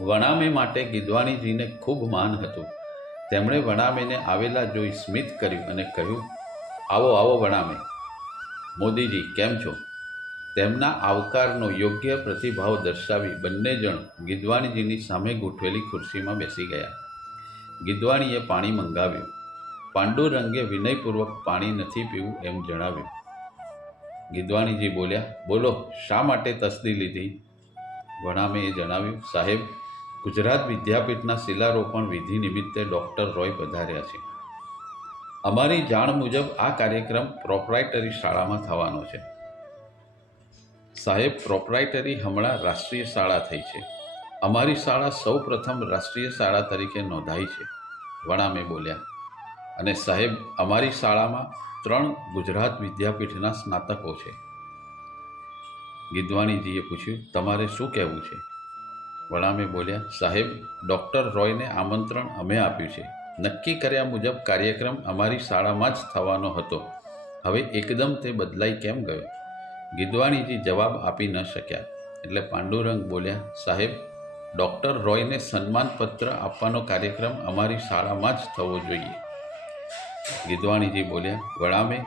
વણામે માટે ગિદવાણીજીને ખૂબ માન હતું. તેમણે વણામેને આવેલા જોઈ સ્મિત કર્યું અને કહ્યું, આવો આવો વણામે. મોદીજી કેમ છો? તેમના આવકારનો યોગ્ય પ્રતિભાવ દર્શાવી બંને જણ ગિદવાણીજીની સામે ગોઠવેલી ખુરશીમાં બેસી ગયા. ગિદવાણીએ પાણી મંગાવ્યું. પાંડુરંગે વિનયપૂર્વક પાણી નથી પીવું એમ જણાવ્યું. ગિદવાણીજી બોલ્યા, બોલો, શા માટે તસ્દી લીધી? વણામેએ જણાવ્યું, સાહેબ, ગુજરાત વિદ્યાપીઠના શિલારોપણ વિધિ નિમિત્તે ડૉક્ટર રોય પધાર્યા છે. અમારી જાણ મુજબ આ કાર્યક્રમ પ્રોપ્રાઇટરી શાળામાં થવાનો છે. સાહેબ, પ્રોપ્રાઇટરી હમણાં રાષ્ટ્રીય શાળા થઈ છે. અમારી શાળા સૌ પ્રથમ રાષ્ટ્રીય શાળા તરીકે નોંધાઈ છે, વણામે બોલ્યા. અને સાહેબ, અમારી શાળામાં 3 ગુજરાત વિદ્યાપીઠના સ્નાતકો છે. ગિદવાણીજીએ પૂછ્યું, તમારે શું કહેવું છે? વણામે બોલ્યા, સાહેબ, ડૉક્ટર રોયને આમંત્રણ અમે આપ્યું છે. નક્કી કર્યા મુજબ કાર્યક્રમ અમારી શાળામાં જ થવાનો હતો. હવે એકદમ તે બદલાઈ કેમ ગયો? ગિદવાણીજી જવાબ આપી ન શક્યા. એટલે પાંડુરંગ બોલ્યા, સાહેબ, ડૉક્ટર રોયને સન્માનપત્ર આપવાનો કાર્યક્રમ અમારી શાળામાં જ થવો જોઈએ. ગિદવાણીજી બોલ્યા, વણામે,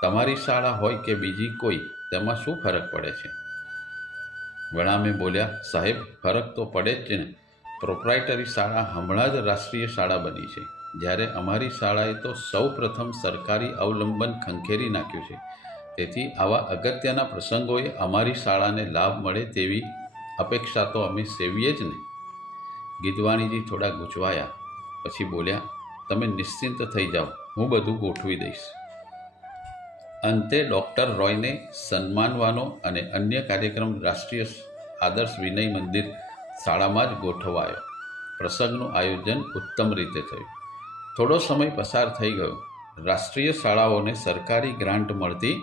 તમારી શાળા હોય કે બીજી કોઈ, તેમાં શું ફરક પડે છે? વણામે બોલ્યા, સાહેબ, ફરક તો પડે જ ને. પ્રોપ્રાઇટરી શાળા હમણાં જ રાષ્ટ્રીય શાળા બની છે, જ્યારે અમારી શાળાએ તો સૌ પ્રથમ સરકારી અવલંબન ખંખેરી નાખ્યું છે. તેથી આવા અગત્યના પ્રસંગોએ અમારી શાળાને લાભ મળે તેવી અપેક્ષા તો અમે સેવીએ જ ને. ગિદવાણીજી થોડા ગૂંચવાયા. પછી બોલ્યા, તમે નિશ્ચિંત થઈ જાઓ, હું બધું ગોઠવી દઈશ. અંતે ડૉક્ટર રોયને સન્માનવાનો અને અન્ય કાર્યક્રમ રાષ્ટ્રીય આદર્શ વિનય મંદિર શાળામાં જ ગોઠવાયો. પ્રસંગનું આયોજન ઉત્તમ રીતે થયું. થોડો સમય પસાર થઈ ગયો. રાષ્ટ્રીય શાળાઓને સરકારી ગ્રાન્ટ મળતી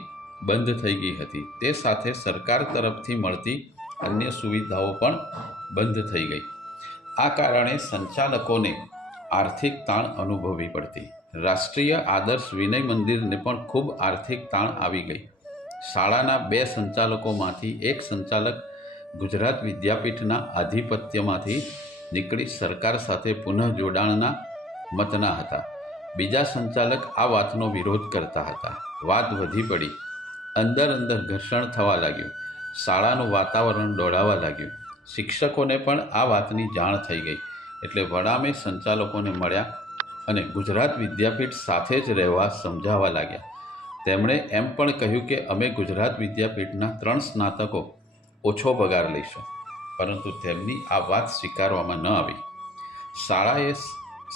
બંધ થઈ ગઈ હતી. તે સાથે સરકાર તરફથી મળતી અન્ય સુવિધાઓ પણ બંધ થઈ ગઈ. આ કારણે સંચાલકોને આર્થિક તાણ અનુભવવી પડતી. રાષ્ટ્રીય આદર્શ વિનય મંદિરને પણ ખૂબ આર્થિક તાણ આવી ગઈ. શાળાના 2 સંચાલકોમાંથી એક સંચાલક ગુજરાત વિદ્યાપીઠના આધિપત્યમાંથી નીકળી સરકાર સાથે પુનઃ જોડાણના મતના હતા. બીજા સંચાલક આ વાતનો વિરોધ કરતા હતા. વાત વધી પડી. અંદર ઘર્ષણ થવા લાગ્યું. શાળાનું વાતાવરણ દોડાવા લાગ્યું. શિક્ષકોને પણ આ વાતની જાણ થઈ ગઈ. એટલે વણામે સંચાલકોને મળ્યા અને ગુજરાત વિદ્યાપીઠ સાથે જ રહેવા સમજાવવા લાગ્યા. તેમણે એમ પણ કહ્યું કે અમે ગુજરાત વિદ્યાપીઠના 3 સ્નાતકો ઓછો પગાર લઈશું. પરંતુ તેમની આ વાત સ્વીકારવામાં ન આવી. શાળાએ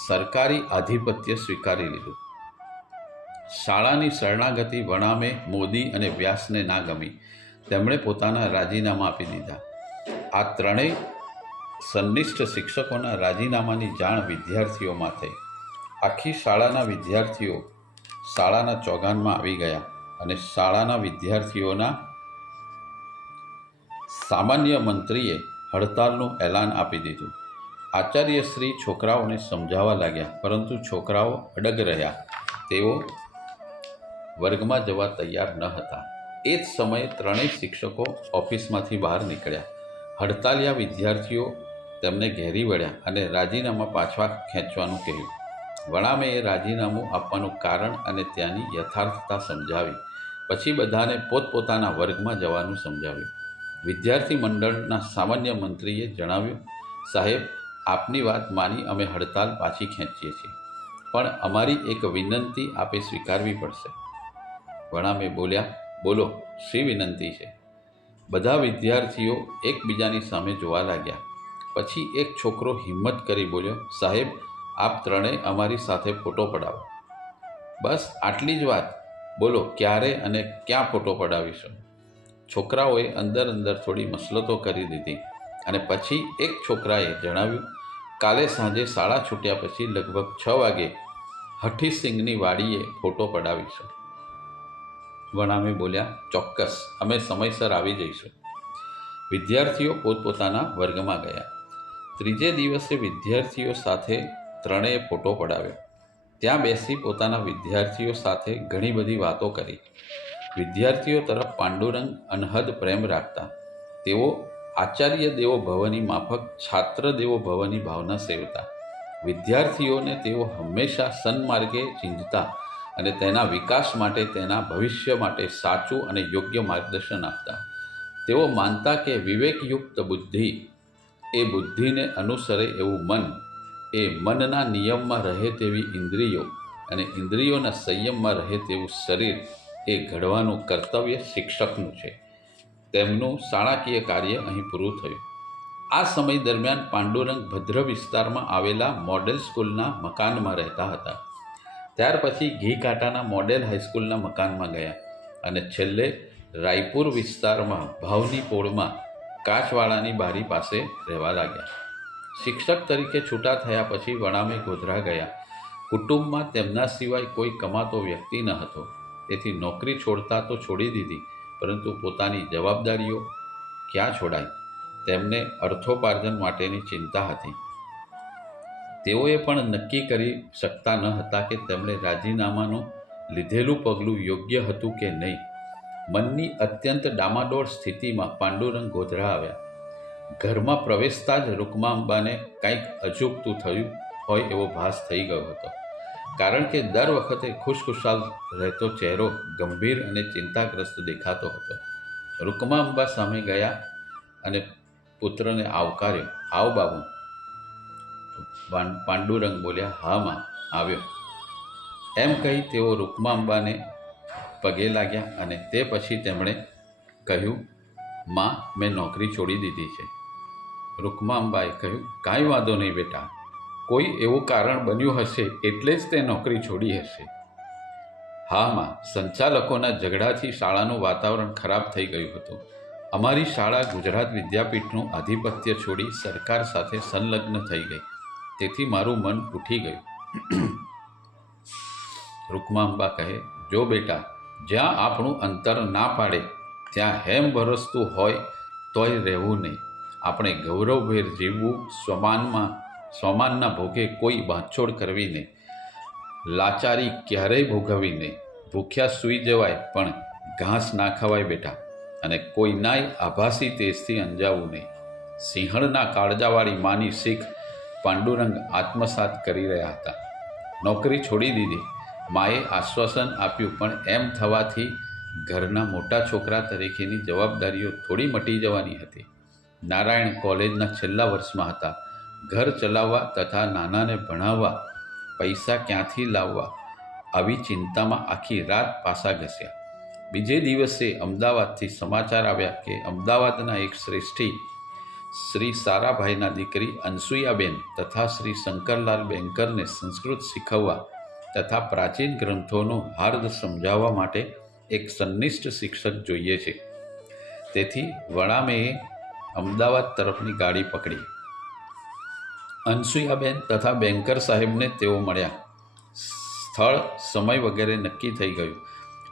સરકારી આધિપત્ય સ્વીકારી લીધું. શાળાની શરણાગતિ વણામે, મોદી અને વ્યાસને ના ગમી. તેમણે પોતાના રાજીનામા આપી દીધા. આ 3 સંનિષ્ઠ શિક્ષકોના રાજીનામાની જાણ વિદ્યાર્થીઓમાં થઈ. આખી શાળાના વિદ્યાર્થીઓ શાળાના ચોગાનમાં આવી ગયા અને શાળાના વિદ્યાર્થીઓના સામાન્ય મંત્રીએ હડતાલનું એલાન આપી દીધું. આચાર્યશ્રી છોકરાઓને સમજાવવા લાગ્યા, પરંતુ છોકરાઓ અડગ રહ્યા. તેઓ વર્ગમાં જવા તૈયાર ન હતા. એ જ સમયે 3 શિક્ષકો ઓફિસમાંથી બહાર નીકળ્યા. હડતાલિયા વિદ્યાર્થીઓ તેમને ઘેરી વળ્યા અને રાજીનામા પાછા ખેંચવાનું કહ્યું. વણામેએ રાજીનામું આપવાનું કારણ અને ત્યાંની યથાર્થતા સમજાવી. પછી બધાને પોતપોતાના વર્ગમાં જવાનું સમજાવ્યું. વિદ્યાર્થી મંડળના સામાન્ય મંત્રીએ જણાવ્યું, સાહેબ, આપની વાત માની અમે હડતાલ પાછી ખેંચીએ છીએ, પણ અમારી એક વિનંતી આપે સ્વીકારવી પડશે. વણામે બોલ્યા, બોલો, શી વિનંતી છે? બધા વિદ્યાર્થીઓ એકબીજાની સામે જોવા લાગ્યા. પછી એક છોકરો હિંમત કરી બોલ્યો, સાહેબ, આપ 3 અમારી સાથે ફોટો પડાવો. બસ આટલી જ વાત. બોલો, ક્યારે અને ક્યાં ફોટો પડાવીશું? છોકરાઓએ અંદર થોડી મસલતો કરી દીધી અને પછી એક છોકરાએ જણાવ્યું, કાલે સાંજે શાળા છૂટ્યા પછી લગભગ 6 વાગે હઠીસિંગની વાડીએ ફોટો પડાવીશું. વણામે બોલ્યા, ચોક્કસ, અમે સમયસર આવી જઈશું. વિદ્યાર્થીઓ પોતપોતાના વર્ગમાં ગયા. ત્રીજે દિવસે વિદ્યાર્થીઓ સાથે 3એ ફોટો પડાવ્યો. ત્યાં બેસી પોતાના વિદ્યાર્થીઓ સાથે ઘણી બધી વાતો કરી. વિદ્યાર્થીઓ તરફ પાંડુરંગ અનહદ પ્રેમ રાખતા. તેઓ આચાર્ય દેવો ભવની માફક છાત્ર દેવો ભવની ભાવના સેવતા. વિદ્યાર્થીઓને તેઓ હંમેશા સન્માર્ગે ચીંધતા અને તેના વિકાસ માટે, તેના ભવિષ્ય માટે સાચું અને યોગ્ય માર્ગદર્શન આપતા. તેઓ માનતા કે વિવેકયુક્ત બુદ્ધિ એ બુદ્ધિને અનુસરે એવું મન, એ મનના નિયમમાં રહે તેવી ઇન્દ્રિયો અને ઇન્દ્રિયોના સંયમમાં રહે તેવું શરીર એ ઘડવાનું કર્તવ્ય શિક્ષકનું છે. તેમનું શાળાકીય કાર્ય અહીં પૂરું થયું. આ સમય દરમિયાન પાંડુરંગ ભદ્ર વિસ્તારમાં આવેલા મોડેલ સ્કૂલના મકાનમાં રહેતા હતા. ત્યાર પછી ઘીકાંટાના મોડેલ હાઈસ્કૂલના મકાનમાં ગયા અને છેલ્લે રાયપુર વિસ્તારમાં ભાવની પોળમાં કાચવાળાની બારી પાસે રહેવા લાગ્યા. શિક્ષક તરીકે છૂટા થયા પછી વણામે ગોધરા ગયા. કુટુંબમાં તેમના સિવાય કોઈ કમાતો વ્યક્તિ ન હતો, તેથી નોકરી છોડતા તો છોડી દીધી, પરંતુ પોતાની જવાબદારીઓ ક્યાં છોડાય? તેમને અર્થોપાર્જન માટેની ચિંતા હતી. તેઓએ પણ નક્કી કરી શકતા ન હતા કે તેમણે રાજીનામાનું લીધેલું પગલું યોગ્ય હતું કે નહીં. મનની અત્યંત ડામાડોળ સ્થિતિમાં પાંડુરંગ ગોધરા આવ્યા. ઘરમાં પ્રવેશતા જ રૂકમાંબાને કંઈક અજુગતું થયું હોય એવો ભાસ થઈ ગયો હતો, કારણ કે દર વખતે ખુશખુશાલ રહેતો ચહેરો ગંભીર અને ચિંતાગ્રસ્ત દેખાતો હતો. રૂકમાંબા સામે ગયા અને પુત્રને આવકાર્યો. આવ બાબુ. પાંડુરંગ બોલ્યા, હા માં, આવ્યો. એમ કહી તેઓ રૂકમાંબાને પગે લાગ્યા અને તે પછી તેમણે કહ્યું, માં, મેં નોકરી છોડી દીધી છે. રૂકમાંબાએ કહ્યું, કાંઈ વાંધો નહીં બેટા, કોઈ એવું કારણ બન્યું હશે એટલે જ તે નોકરી છોડી હશે. હા માં, સંચાલકોના ઝઘડાથી શાળાનું વાતાવરણ ખરાબ થઈ ગયું હતું. અમારી શાળા ગુજરાત વિદ્યાપીઠનું આધિપત્ય છોડી સરકાર સાથે સંલગ્ન થઈ ગઈ, તેથી મારું મન તૂટી ગયું. રૂકમાંબા કહે, જો બેટા, જ્યાં આપણું અંતર ના પાડે ત્યાં હેમ વરસતું હોય તોય રહેવું નહીં. આપણે ગૌરવભેર જીવવું, સ્વમાનના ભોગે કોઈ બાંધછોડ કરવી નહીં, લાચારી ક્યારેય ભોગવવી નહીં. ભૂખ્યા સૂઈ જવાય પણ ઘાસ ના ખવાય બેટા, અને કોઈનાય આભાસી તેજથી અંજાવવું નહીં. સિંહણના કાળજાવાળી માની શીખ પાંડુરંગ આત્મસાત કરી રહ્યા હતા. નોકરી છોડી દીધી. માએ આશ્વાસન આપ્યું, પણ એમ થવાથી ઘરના મોટા છોકરા તરીકેની જવાબદારીઓ થોડી મટી જવાની હતી. નારાયણ કોલેજના છેલ્લા વર્ષમાં હતા. ઘર ચલાવવા તથા નાનાને ભણાવવા પૈસા ક્યાંથી લાવવા, આવી ચિંતામાં આખી રાત પાસા ઘસ્યા. બીજે દિવસે અમદાવાદથી સમાચાર આવ્યા કે અમદાવાદના એક શ્રેષ્ઠી શ્રી સારાભાઈના દીકરી અનસુયાબેન તથા શ્રી શંકરલાલ બેંકરને સંસ્કૃત શીખવવા તથા પ્રાચીન ગ્રંથોનું હાર્દ સમજાવવા માટે એક સંનિષ્ઠ શિક્ષક જોઈએ છે. તેથી વણામેએ અમદાવાદ તરફની ગાડી પકડી. અનસુયાબેન તથા બેંકર સાહેબને તેઓ મળ્યા. સ્થળ, સમય વગેરે નક્કી થઈ ગયું.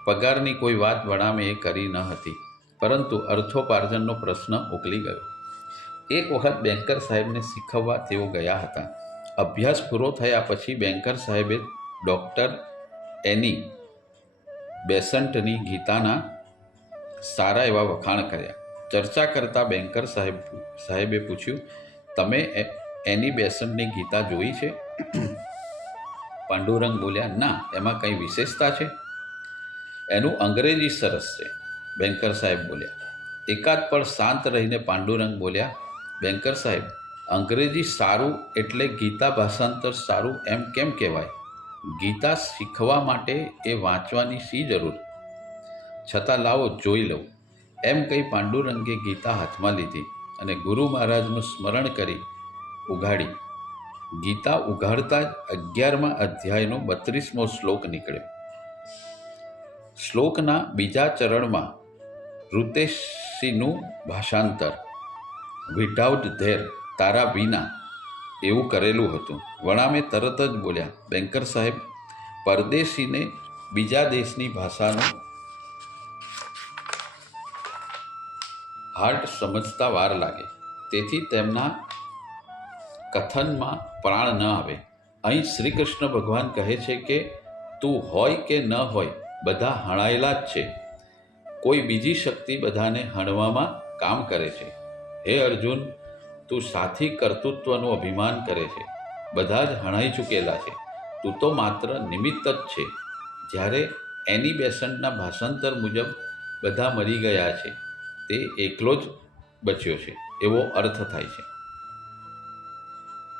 પગારની કોઈ વાત વણામેએ કરી ન હતી, પરંતુ અર્થોપાર્જનનો પ્રશ્ન ઉકલી ગયો. એક વખત બેંકર સાહેબને શીખવવા તેઓ ગયા હતા. અભ્યાસ પૂરો થયા પછી બેંકર સાહેબે ડૉક્ટર એની બેસન્ટની ગીતાના સારા એવા વખાણ કર્યા. ચર્ચા કરતા બેંકર સાહેબે પૂછ્યું, તમે એની બેસન્ટની ગીતા જોઈ છે? પાંડુરંગ બોલ્યા, ના, એમાં કંઈ વિશેષતા છે? એનું અંગ્રેજી સરસ છે, બેંકર સાહેબ બોલ્યા. એકાદ પળ શાંત રહીને પાંડુરંગ બોલ્યા, બેંકર સાહેબ, અંગ્રેજી સારું એટલે ગીતા ભાષાંતર સારું એમ કેમ કહેવાય? ગીતા શીખવા માટે એ વાંચવાની શી જરૂર? છતાં લાવો જોઈ લઉં. એમ કહી પાંડુરંગે ગીતા હાથમાં લીધી અને ગુરુ મહારાજનું સ્મરણ કરી ઉઘાડી. ગીતા ઉઘાડતા જ 11મા અધ્યાયનો 32મો શ્લોક નીકળ્યો. શ્લોકના બીજા ચરણમાં ઋતેશીનું ભાષાંતર વિધાઉટ ધેર, તારા વિના, એવું કરેલું હતું. વણામે તરત જ બોલ્યા, બેંકર સાહેબ, પરદેશીને બીજા દેશની ભાષાનું હાર્ટ સમજતા વાર લાગે, તેથી તેમના કથનમાં પ્રાણ ન આવે. અહીં શ્રી કૃષ્ણ ભગવાન કહે છે કે તું હોય કે ન હોય, બધા હણાયેલા જ છે. કોઈ બીજી શક્તિ બધાને હણવામાં કામ કરે છે. હે અર્જુન, તું સાથી કર્તૃત્વનું અભિમાન કરે છે. બધા જ હણાઈ ચૂકેલા છે. તું તો માત્ર નિમિત્ત જ છે. જ્યારે એની બેસન્ટના ભાષાંતર મુજબ બધા મરી ગયા છે, તે એકલો જ બચ્યો છે એવો અર્થ થાય છે.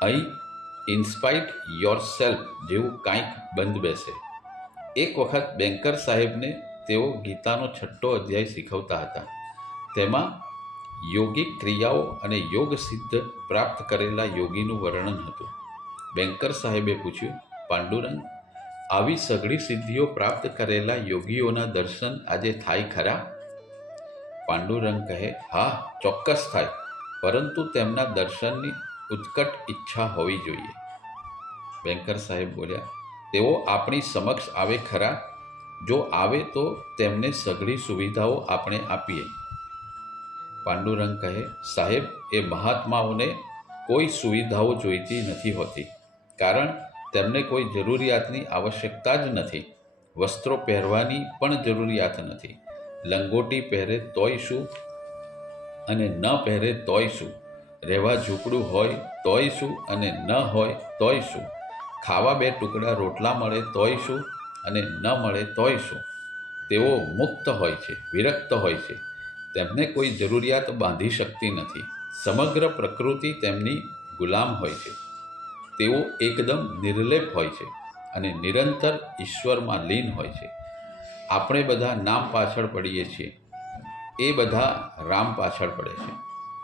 અહીં ઇન્સ્પાઇટ યોર સેલ્ફ જેવું કાંઈક બંધ બેસે. એક વખત બેન્કર સાહેબને તેઓ ગીતાનો 6ઠ્ઠો અધ્યાય શીખવતા હતા. તેમાં યોગિક ક્રિયાઓ અને યોગ સિદ્ધ પ્રાપ્ત કરેલા યોગીનું વર્ણન હતું. બેન્કર સાહેબે પૂછ્યું, પાંડુરંગ, આવી સઘળી સિદ્ધિઓ પ્રાપ્ત કરેલા યોગીઓના દર્શન આજે થાય ખરા? પાંડુરંગ કહે, હા, ચોક્કસ થાય, પરંતુ તેમના દર્શનની ઉત્કટ ઈચ્છા હોવી જોઈએ. બેન્કર સાહેબ બોલ્યા, તેઓ આપણી સમક્ષ આવે ખરા? જો આવે તો તેમને સઘળી સુવિધાઓ આપણે આપીએ. પાંડુરંગ કહે, સાહેબ, એ મહાત્માઓને કોઈ સુવિધાઓ જોઈતી નથી હોતી, કારણ તેમને કોઈ જરૂરિયાતની આવશ્યકતા જ નથી. વસ્ત્રો પહેરવાની પણ જરૂરિયાત નથી. લંગોટી પહેરે તોય શું અને ન પહેરે તોય શું? રહેવા ઝૂંપડું હોય તોય શું અને ન હોય તોય શું? ખાવા 2 ટુકડા રોટલા મળે તોય શું અને ન મળે તોય શું? તેઓ મુક્ત હોય છે, વિરક્ત હોય છે. તેમને કોઈ જરૂરિયાત બાંધી શકતી નથી. સમગ્ર પ્રકૃતિ તેમની ગુલામ હોય છે. તેઓ એકદમ નિર્લેપ હોય છે અને નિરંતર ઈશ્વરમાં લીન હોય છે. આપણે બધા નામ પાછળ પડીએ છીએ, એ બધા રામ પાછળ પડે છે.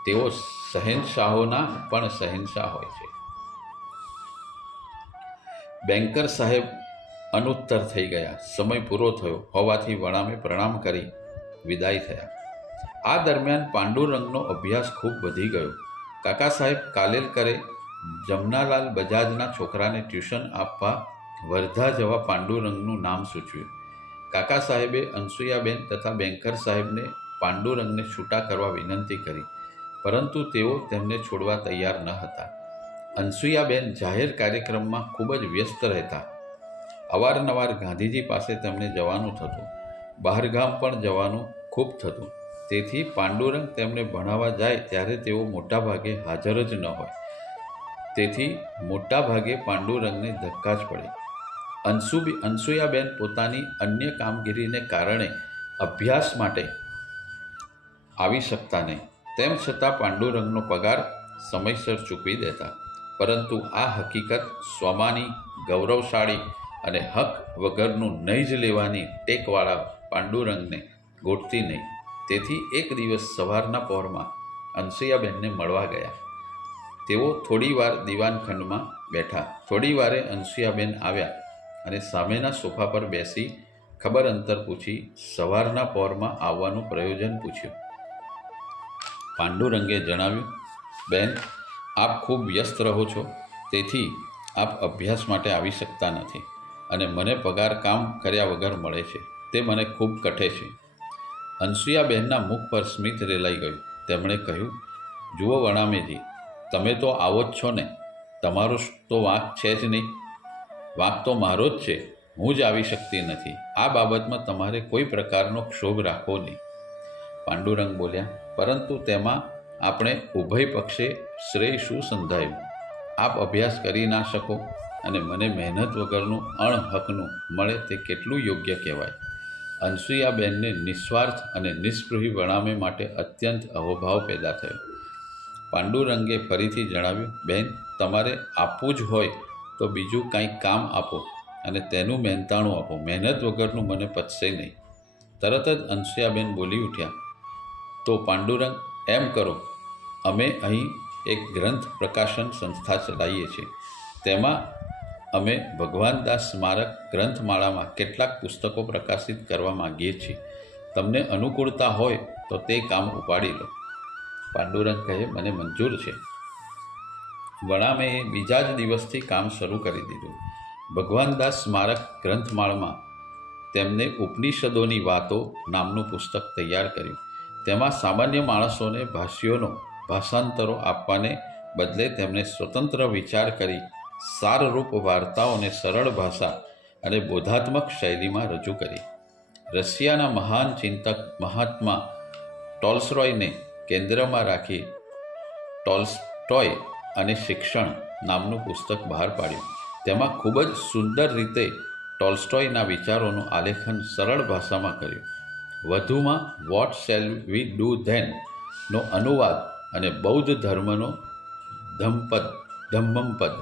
તેઓ શહેનશાહોના પણ શહેનશાહ હોય છે. બેન્કર સાહેબ અનુત્તર થઈ ગયા. સમય પૂરો થયો હોવાથી વણામે પ્રણામ કરી વિદાય થયા. આ દરમિયાન પાંડુરંગનો અભ્યાસ ખૂબ વધી ગયો. કાકા સાહેબ કાલેલકરે જમનાલાલ બજાજના છોકરાને ટ્યુશન આપવા વર્ધા જવા પાંડુરંગનું નામ સૂચવ્યું. કાકા સાહેબે અનસુયાબેન તથા બેન્કર સાહેબને પાંડુરંગને છૂટા કરવા વિનંતી કરી, પરંતુ તેઓ તેમને છોડવા તૈયાર ન હતા. અનસુયાબેન જાહેર કાર્યક્રમમાં ખૂબ જ વ્યસ્ત રહેતા. અવારનવાર ગાંધીજી પાસે તેમને જવાનું થતું. બહારગામ પણ જવાનું ખૂબ થતું. તેથી પાંડુરંગ તેમને ભણાવવા જાય ત્યારે તેઓ મોટાભાગે હાજર જ ન હોય. તેથી મોટાભાગે પાંડુરંગને ધક્કા જ પડે. અનસુયાબેન પોતાની અન્ય કામગીરીને કારણે અભ્યાસ માટે આવી શકતા નહીં. તેમ છતાં પાંડુરંગનો પગાર સમયસર ચૂકવી દેતા. પરંતુ આ હકીકત સ્વમાની, ગૌરવશાળી અને હક વગરનું નહીં જ લેવાની ટેકવાળા પાંડુરંગને ગોઠતી નહીં. તેથી એક દિવસ સવારના પહોરમાં અનસુયાબેનને મળવા ગયા. તેઓ થોડીવાર દિવાનખંડમાં બેઠા. થોડી વારે અનસુયાબેન આવ્યા અને સામેના સોફા પર બેસી ખબર અંતર પૂછી સવારના પહોરમાં આવવાનું પ્રયોજન પૂછ્યું. પાંડુરંગે જણાવ્યું, બેન, આપ ખૂબ વ્યસ્ત રહો છો, તેથી આપ અભ્યાસ માટે આવી શકતા નથી અને મને પગાર કામ કર્યા વગર મળે છે. તે મને ખૂબ કઠે છે. અનસુયાબેનના મુખ પર સ્મિત રેલાઈ ગયું. તેમણે કહ્યું, જુઓ વણામેજી, તમે તો આવો જ છો ને. તમારો તો વાંક છે જ નહીં. વાંક તો મારો જ છે. હું જ આવી શકતી નથી. આ બાબતમાં તમારે કોઈ પ્રકારનો ક્ષોભ રાખવો નહીં. પાંડુરંગ બોલ્યા, પરંતુ તેમાં આપણે ઉભય પક્ષે શ્રેય શું સંધાયું? આપ અભ્યાસ કરી ના શકો અને મને મહેનત વગરનું અણહકનું મળે તે કેટલું યોગ્ય કહેવાય. અનસુયાબેનને નિસ્વાર્થ અને નિસ્પૃહી વણામે માટે અત્યંત અહોભાવ પેદા થયો. પાંડુરંગે ફરીથી જણાવ્યું, બેન, તમારે આપવું જ હોય તો બીજું કંઈક કામ આપો અને તેનું મહેનતાણું આપો. મહેનત વગરનું મને પચશે નહીં. તરત જ અનસુયાબેન બોલી ઉઠ્યા, તો પાંડુરંગ, એમ કરો, અમે અહીં એક ગ્રંથ પ્રકાશન સંસ્થા ચલાવીએ છીએ. તેમાં અમે ભગવાનદાસ સ્મારક ગ્રંથમાળામાં કેટલાક પુસ્તકો પ્રકાશિત કરવા માગીએ છીએ. તમને અનુકૂળતા હોય તો તે કામ ઉપાડી લો. પાંડુરંગ કહે, મને મંજૂર છે. વણામેએ બીજા જ દિવસથી કામ શરૂ કરી દીધું. ભગવાનદાસ સ્મારક ગ્રંથમાળામાં તેમને ઉપનિષદોની વાતો નામનું પુસ્તક તૈયાર કર્યું. તેમાં સામાન્ય માણસોને ભાષ્યોનો ભાષાંતરો આપવાને બદલે તેમણે સ્વતંત્ર વિચાર કરી સારરૂપ વાર્તાઓને સરળ ભાષા અને બોધાત્મક શૈલીમાં રજૂ કરી. રશિયાના મહાન ચિંતક મહાત્મા ટોલ્સ્ટોયને કેન્દ્રમાં રાખી ટોલ્સ્ટોય અને શિક્ષણ નામનું પુસ્તક બહાર પાડ્યું. તેમાં ખૂબ જ સુંદર રીતે ટોલ્સ્ટોયના વિચારોનું આલેખન સરળ ભાષામાં કર્યું. વધુમાં what shall we do then નો અનુવાદ અને બૌદ્ધ ધર્મનો ધમ્મપદ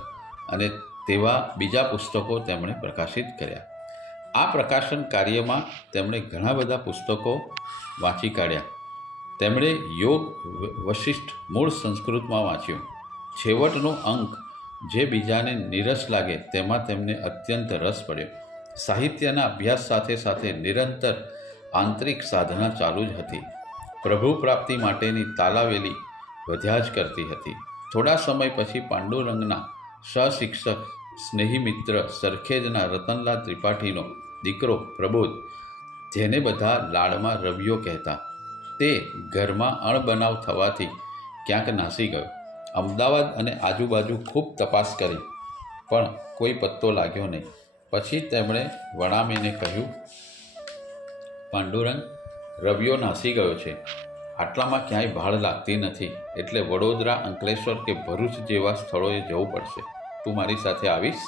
અને તેવા બીજા પુસ્તકો તેમણે પ્રકાશિત કર્યા. આ પ્રકાશન કાર્યમાં તેમણે ઘણા બધા પુસ્તકો વાંચી કાઢ્યા. તેમણે યોગ વશિષ્ઠ મૂળ સંસ્કૃતમાં વાંચ્યું. છેવટનો અંક જે બીજાને નીરસ લાગે તેમાં તેમને અત્યંત રસ પડ્યો. સાહિત્યના અભ્યાસ સાથે સાથે નિરંતર આંતરિક સાધના ચાલુ જ હતી. પ્રભુ પ્રાપ્તિ માટેની તાલાવેલી વધ્યા જ કરતી હતી. થોડા સમય પછી પાંડુરંગના સહશિક્ષક સ્નેહી મિત્ર સરખેજના રતનલાલ ત્રિપાઠીનો દીકરો પ્રબોધ, જેને બધા લાડમાં રવિયો કહેતા, તે ઘરમાં અણબનાવ થવાથી ક્યાંક નાસી ગયો. અમદાવાદ અને આજુબાજુ ખૂબ તપાસ કરી પણ કોઈ પત્તો લાગ્યો નહીં. પછી તેમણે વણામીને કહ્યું, પાંડુરંગ, રવિયો નાસી ગયો છે. આટલામાં ક્યાંય ભાડ લાગતી નથી, એટલે વડોદરા, અંકલેશ્વર કે ભરૂચ જેવા સ્થળોએ જવું પડશે. તું મારી સાથે આવીશ?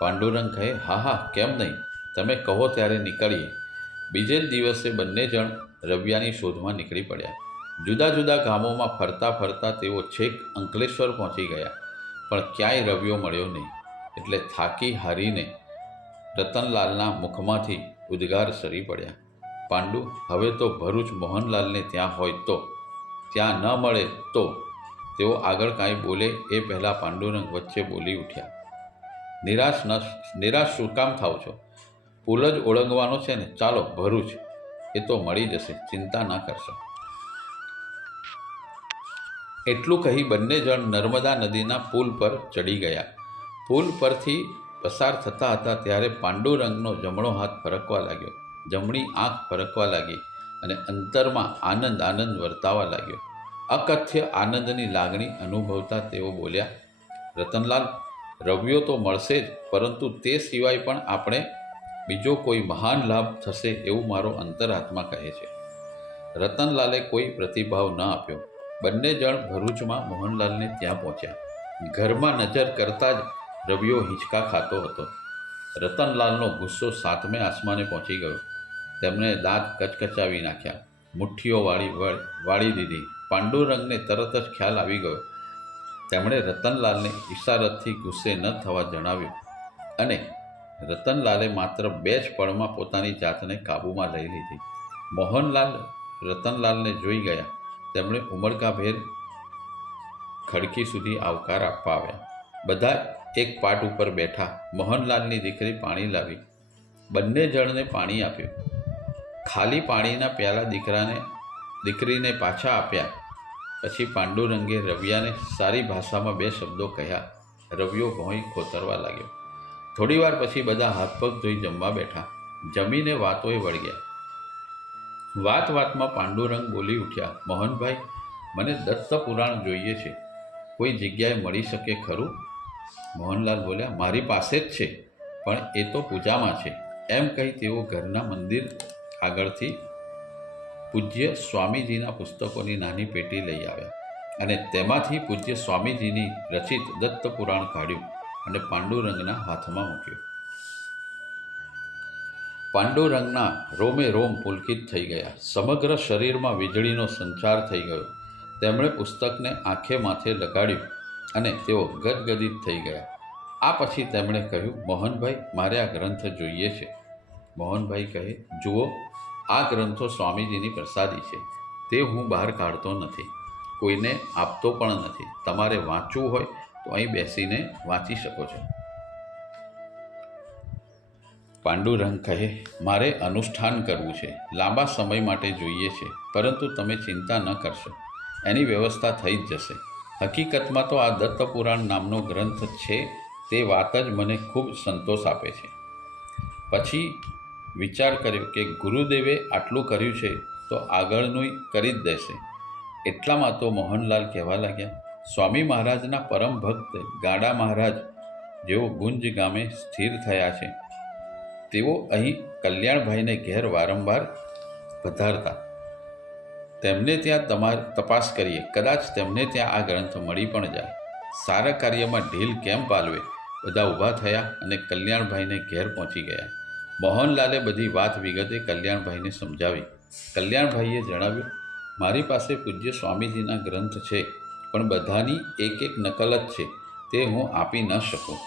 પાંડુરંગ કહે, હા હા, કેમ નહીં, તમે કહો ત્યારે નીકળીએ. બીજે જ દિવસે બંને જણ રવિયાની શોધમાં નીકળી પડ્યા. જુદા જુદા ગામોમાં ફરતા ફરતા તેઓ છેક અંકલેશ્વર પહોંચી ગયા, પણ ક્યાંય રવિયો મળ્યો નહીં. એટલે થાકી હારીને રતનલાલના મુખમાંથી ઉદ્ગાર સરી પડ્યા, પાંડુ, હવે તો ભરૂચ મોહનલાલને ત્યાં હોય તો, ત્યાં ન મળે તો. તેઓ આગળ કાંઈ બોલે એ પહેલાં પાંડુરંગ વચ્ચે બોલી ઉઠ્યા, નિરાશ શું કામ થાવ છો? પુલ જ ઓળંગવાનો છે ને, ચાલો ભરૂચ, એ તો મળી જશે, ચિંતા ના કરશો. એટલું કહી બંને જણ નર્મદા નદીના પુલ પર ચડી ગયા. પુલ પરથી પસાર થતા હતા ત્યારે પાંડુરંગનો જમણો હાથ ફરકવા લાગ્યો, જમણી આંખ ફરકવા લાગી અને અંતરમાં આનંદ વર્તાવા લાગ્યો. અકથ્ય આનંદની લાગણી અનુભવતા તેઓ બોલ્યા, રતનલાલ, રવિયો તો મળશે જ, પરંતુ તે સિવાય પણ આપણે બીજો કોઈ મહાન લાભ થશે એવું મારો અંતરાત્મા કહે છે. રતનલાલે કોઈ પ્રતિભાવ ન આપ્યો. બંને જણ ભરૂચમાં મોહનલાલને ત્યાં પહોંચ્યા. ઘરમાં નજર કરતા જ રવિયો હિંચકા ખાતો હતો. રતનલાલનો ગુસ્સો સાતમે આસમાને પહોંચી ગયો. તેમણે દાંત કચકચાવી નાખ્યા, મુઠ્ઠીઓ વાળી દીધી. પાંડુરંગને તરત જ ખ્યાલ આવી ગયો. તેમણે રતનલાલને ઇશારતથી ગુસ્સે ન થવા જણાવ્યું અને રતનલાલે માત્ર 2 જ પળમાં પોતાની જાતને કાબૂમાં લઈ લીધી. મોહનલાલ રતનલાલને જોઈ ગયા. તેમણે ઉમળકાભેર ખડકી સુધી આવકાર આપવા આવ્યા. બધા એક પાટ ઉપર બેઠા. મોહનલાલની દીકરી પાણી લાવી. બંને જણને પાણી આપ્યું. ખાલી પાણીના પ્યાલા દીકરીને પાછા આપ્યા. પછી પાંડુરંગે રવિયાને સારી ભાષામાં 2 શબ્દો કહ્યા. રવિયો ભોંય ખોતરવા લાગ્યો. થોડીવાર પછી બધા હાથ પગ ધોઈ જમવા બેઠા. જમીને વાતોએ વળગ્યા. વાતમાં પાંડુરંગ બોલી ઉઠ્યા, મોહનભાઈ, મને દત્ત પુરાણ જોઈએ છે. કોઈ જગ્યાએ મળી શકે ખરું? મોહનલાલ બોલ્યા, મારી પાસે જ છે, પણ એ તો પૂજામાં છે. એમ કહી તેઓ ઘરના મંદિર આગળથી પૂજ્ય સ્વામીજીના પુસ્તકોની નાની પેટી લઈ આવ્યા અને તેમાંથી પૂજ્ય સ્વામીજીની રચિત દત્ત પુરાણ કાઢ્યું અને પાંડુરંગના હાથમાં મૂક્યું. પાંડુરંગના રોમે રોમ પુલકિત થઈ ગયા. સમગ્ર શરીરમાં વીજળીનો સંચાર થઈ ગયો. તેમણે પુસ્તકને આંખે માથે લગાડ્યું અને તેઓ ગદગદિત થઈ ગયા. આ પછી તેમણે કહ્યું, મોહનભાઈ, મારે આ ગ્રંથ જોઈએ છે. મોહનભાઈ કહે, જુઓ, આ ગ્રંથો સ્વામીજીની પ્રસાદી છે. તે હું બહાર કાઢતો નથી, કોઈને આપતો પણ નથી. તમારે વાંચવું હોય તો અહીં બેસીને વાંચી શકો છો. પાંડુરંગ કહે, મારે અનુષ્ઠાન કરવું છે, લાંબા સમય માટે જોઈએ છે, પરંતુ તમે ચિંતા ન કરશો, એની વ્યવસ્થા થઈ જ જશે. હકીકતમાં તો આ દત્તપુરાણ નામનો ગ્રંથ છે તે વાત જ મને ખૂબ સંતોષ આપે છે. પછી વિચાર કર્યો કે ગુરુદેવે આટલું કર્યું છે તો આગળનું કરી જ દેશે. એટલામાં તો મોહનલાલ કહેવા લાગ્યા, સ્વામી મહારાજના પરમ ભક્ત ગાડા મહારાજ જેઓ ગુંજ ગામે સ્થિર થયા છે, તેઓ અહીં કલ્યાણભાઈને ઘેર વારંવાર પધારતા. તેમને ત્યાં તપાસ કરીએ, કદાચ તેમને ત્યાં આ ગ્રંથ મળી પણ જાય. સારા કાર્યમાં ઢીલ કેમ પાલવે? બધા ઊભા થયા અને કલ્યાણભાઈને ઘેર પહોંચી ગયા. મોહનલાલે બધી વાત વિગતે કલ્યાણભાઈને સમજાવી. કલ્યાણભાઈએ જણાવ્યું, મારી પાસે પૂજ્ય સ્વામીજીના ગ્રંથ છે, પણ બધાની એક એક નકલ જ છે, તે હું આપી ન શકું.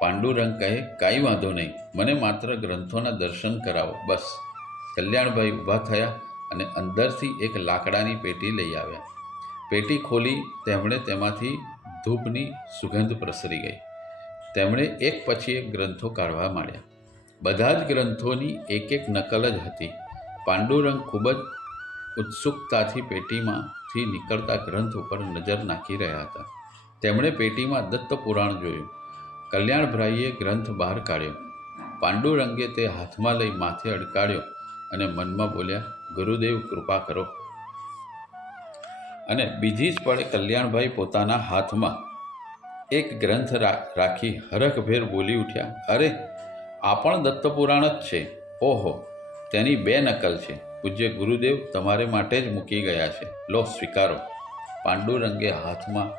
પાંડુરંગ કહે, કાંઈ વાંધો નહીં, મને માત્ર ગ્રંથોના દર્શન કરાવો બસ. કલ્યાણભાઈ ઊભા થયા અને અંદરથી એક લાકડાની પેટી લઈ આવ્યા. પેટી ખોલી તેમણે તેમાંથી ધૂપની સુગંધ પ્રસરી ગઈ. તેમણે એક પછી એક ગ્રંથો કાઢવા માંડ્યા. બધા જ ગ્રંથોની એક એક નકલ જ હતી. પાંડુરંગ ખૂબ જ ઉત્સુકતાથી પેટીમાંથી નીકળતા ગ્રંથ ઉપર નજર નાખી રહ્યા હતા. તેમણે પેટીમાં દત્ત પુરાણ જોયું. કલ્યાણભાઈએ ગ્રંથ બહાર કાઢ્યો. પાંડુરંગે તે હાથમાં લઈ માથે અડકાડ્યો અને મનમાં બોલ્યા, ગુરુદેવ કૃપા કરો. અને બીજી જ પળે કલ્યાણભાઈ પોતાના હાથમાં એક ગ્રંથ રાખી હરખભેર બોલી ઉઠ્યા, અરે, આ પણ દત્તપુરાણ જ છે. ઓહો, તેની 2 નકલ છે. પૂજ્ય ગુરુદેવ તમારે માટે જ મૂકી ગયા છે, લો સ્વીકારો. પાંડુરંગે હાથમાં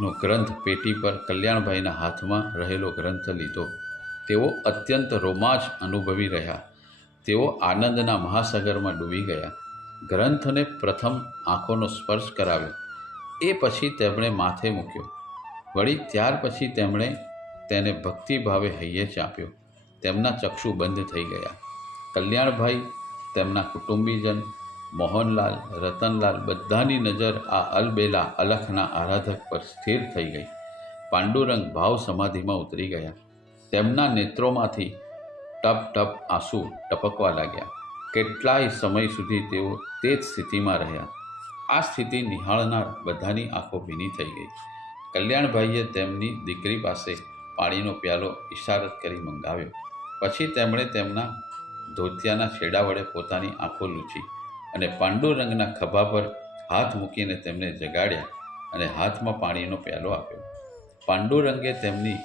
નો ગ્રંથ પેટી પર કલ્યાણભાઈના હાથમાં રહેલો ગ્રંથ લીધો. તેઓ અત્યંત રોમાંચ અનુભવી રહ્યા. તેઓ આનંદના મહાસાગરમાં ડૂબી ગયા. ગ્રંથને પ્રથમ આંખોનો સ્પર્શ કરાવ્યો, એ પછી તેમણે માથે મૂક્યો. વળી ત્યાર પછી તેમણે તેને ભક્તિભાવે હૈયે ચાંપ્યો. તેમના ચક્ષુ બંધ થઈ ગયા. કલ્યાણભાઈ, તેમના કુટુંબીજન, મોહનલાલ, રતનલાલ બધાની નજર આ અલબેલા અલખના આરાધક પર સ્થિર થઈ ગઈ. પાંડુરંગ ભાવ સમાધિમાં ઉતરી ગયા. તેમના નેત્રોમાંથી ટપ ટપ આંસુ ટપકવા લાગ્યા. કેટલાય સમય સુધી તેઓ તે જ સ્થિતિમાં રહ્યા. આ સ્થિતિ નિહાળનાર બધાની આંખો ભીની થઈ ગઈ. કલ્યાણભાઈએ તેમની દીકરી પાસે પાણીનો પ્યાલો ઇશારત કરી મંગાવ્યો. પછી તેમણે તેમના ધોતિયાના છેડા વડે પોતાની આંખો લૂછી અને પાંડુરંગના ખભા પર હાથ મૂકીને તેમને જગાડ્યા અને હાથમાં પાણીનો પ્યાલો આપ્યો. પાંડુરંગે તેમની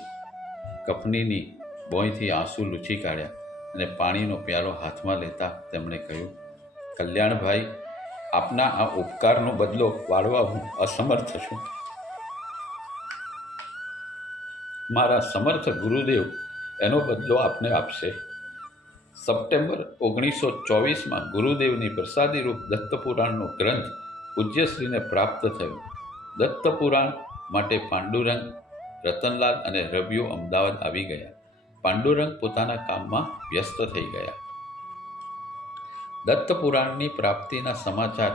કફનીની બોયથી આંસુ લૂછી કાઢ્યા અને પાણીનો પ્યાલો હાથમાં લેતા તેમણે કહ્યું, કલ્યાણભાઈ, આપના આ ઉપકારનો બદલો વાળવા હું અસમર્થ છું. મારા સમર્થ ગુરુદેવ એનો બદલો આપને આપશે. સપ્ટેમ્બર 1924માં ગુરુદેવની પ્રસાદીરૂપ દત્તપુરાણનો ગ્રંથ પૂજ્યશ્રીને પ્રાપ્ત થયો. દત્તપુરાણ માટે પાંડુરંગ, રતનલાલ અને રવિઓ અમદાવાદ આવી ગયા. પાંડુરંગ પોતાના કામમાં વ્યસ્ત થઈ ગયા. દત્તપુરાણની પ્રાપ્તિના સમાચાર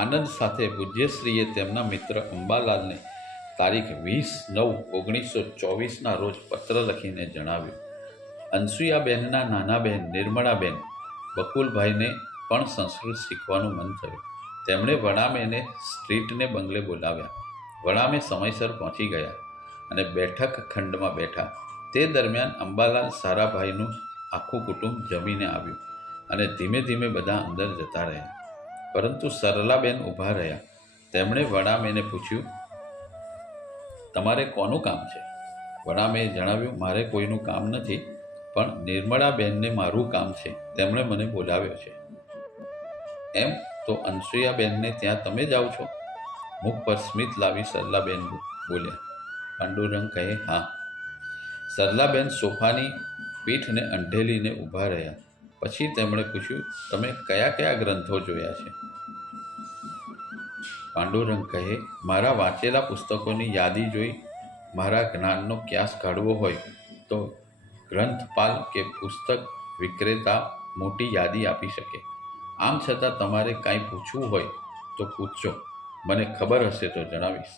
આનંદ સાથે પૂજ્યશ્રીએ તેમના મિત્ર અંબાલાલને તારીખ 20/9/1924ના રોજ પત્ર લખીને જણાવ્યું. અનસુયાબેનના નાના બહેન નિર્મળાબેન બકુલભાઈને પણ સંસ્કૃત શીખવાનું મન થયું. તેમણે વણામેને સ્ટ્રીટને બંગલે બોલાવ્યા. વણામે સમયસર પહોંચી ગયા અને બેઠક ખંડમાં બેઠા. તે દરમિયાન અંબાલાલ સારાભાઈનું આખું કુટુંબ જમીને આવ્યું અને ધીમે ધીમે બધા અંદર જતા રહ્યા. પરંતુ સરલાબેન ઊભા રહ્યા. તેમણે વણામેને પૂછ્યું, તમારે કોનું કામ છે? વણામેએ જણાવ્યું, મારે કોઈનું કામ નથી, પણ નિર્મળાબેનને મારું કામ છે. તેમણે મને બોલાવ્યો છે. એમ તો અનસુયાબેનને ત્યાં તમે જાઓ છો? મુખ પર સ્મિત લાવી સરલાબેન બોલ્યા. પાંડુરંગ કહે, હા. સરલાબેન સોફાની પીઠને અંઢેલીને ઊભા રહ્યા. પછી તેમણે પૂછ્યું, તમે કયા કયા ગ્રંથો જોયા છે? પાંડુરંગ કહે, મારા વાંચેલા પુસ્તકોની યાદી જોઈ મારા જ્ઞાનનો ક્યાસ કાઢવો હોય તો ગ્રંથપાલ કે પુસ્તક વિક્રેતા મોટી યાદી આપી શકે. આમ છતાં તમારે કાંઈ પૂછવું હોય તો પૂછજો, મને ખબર હશે તો જણાવીશ.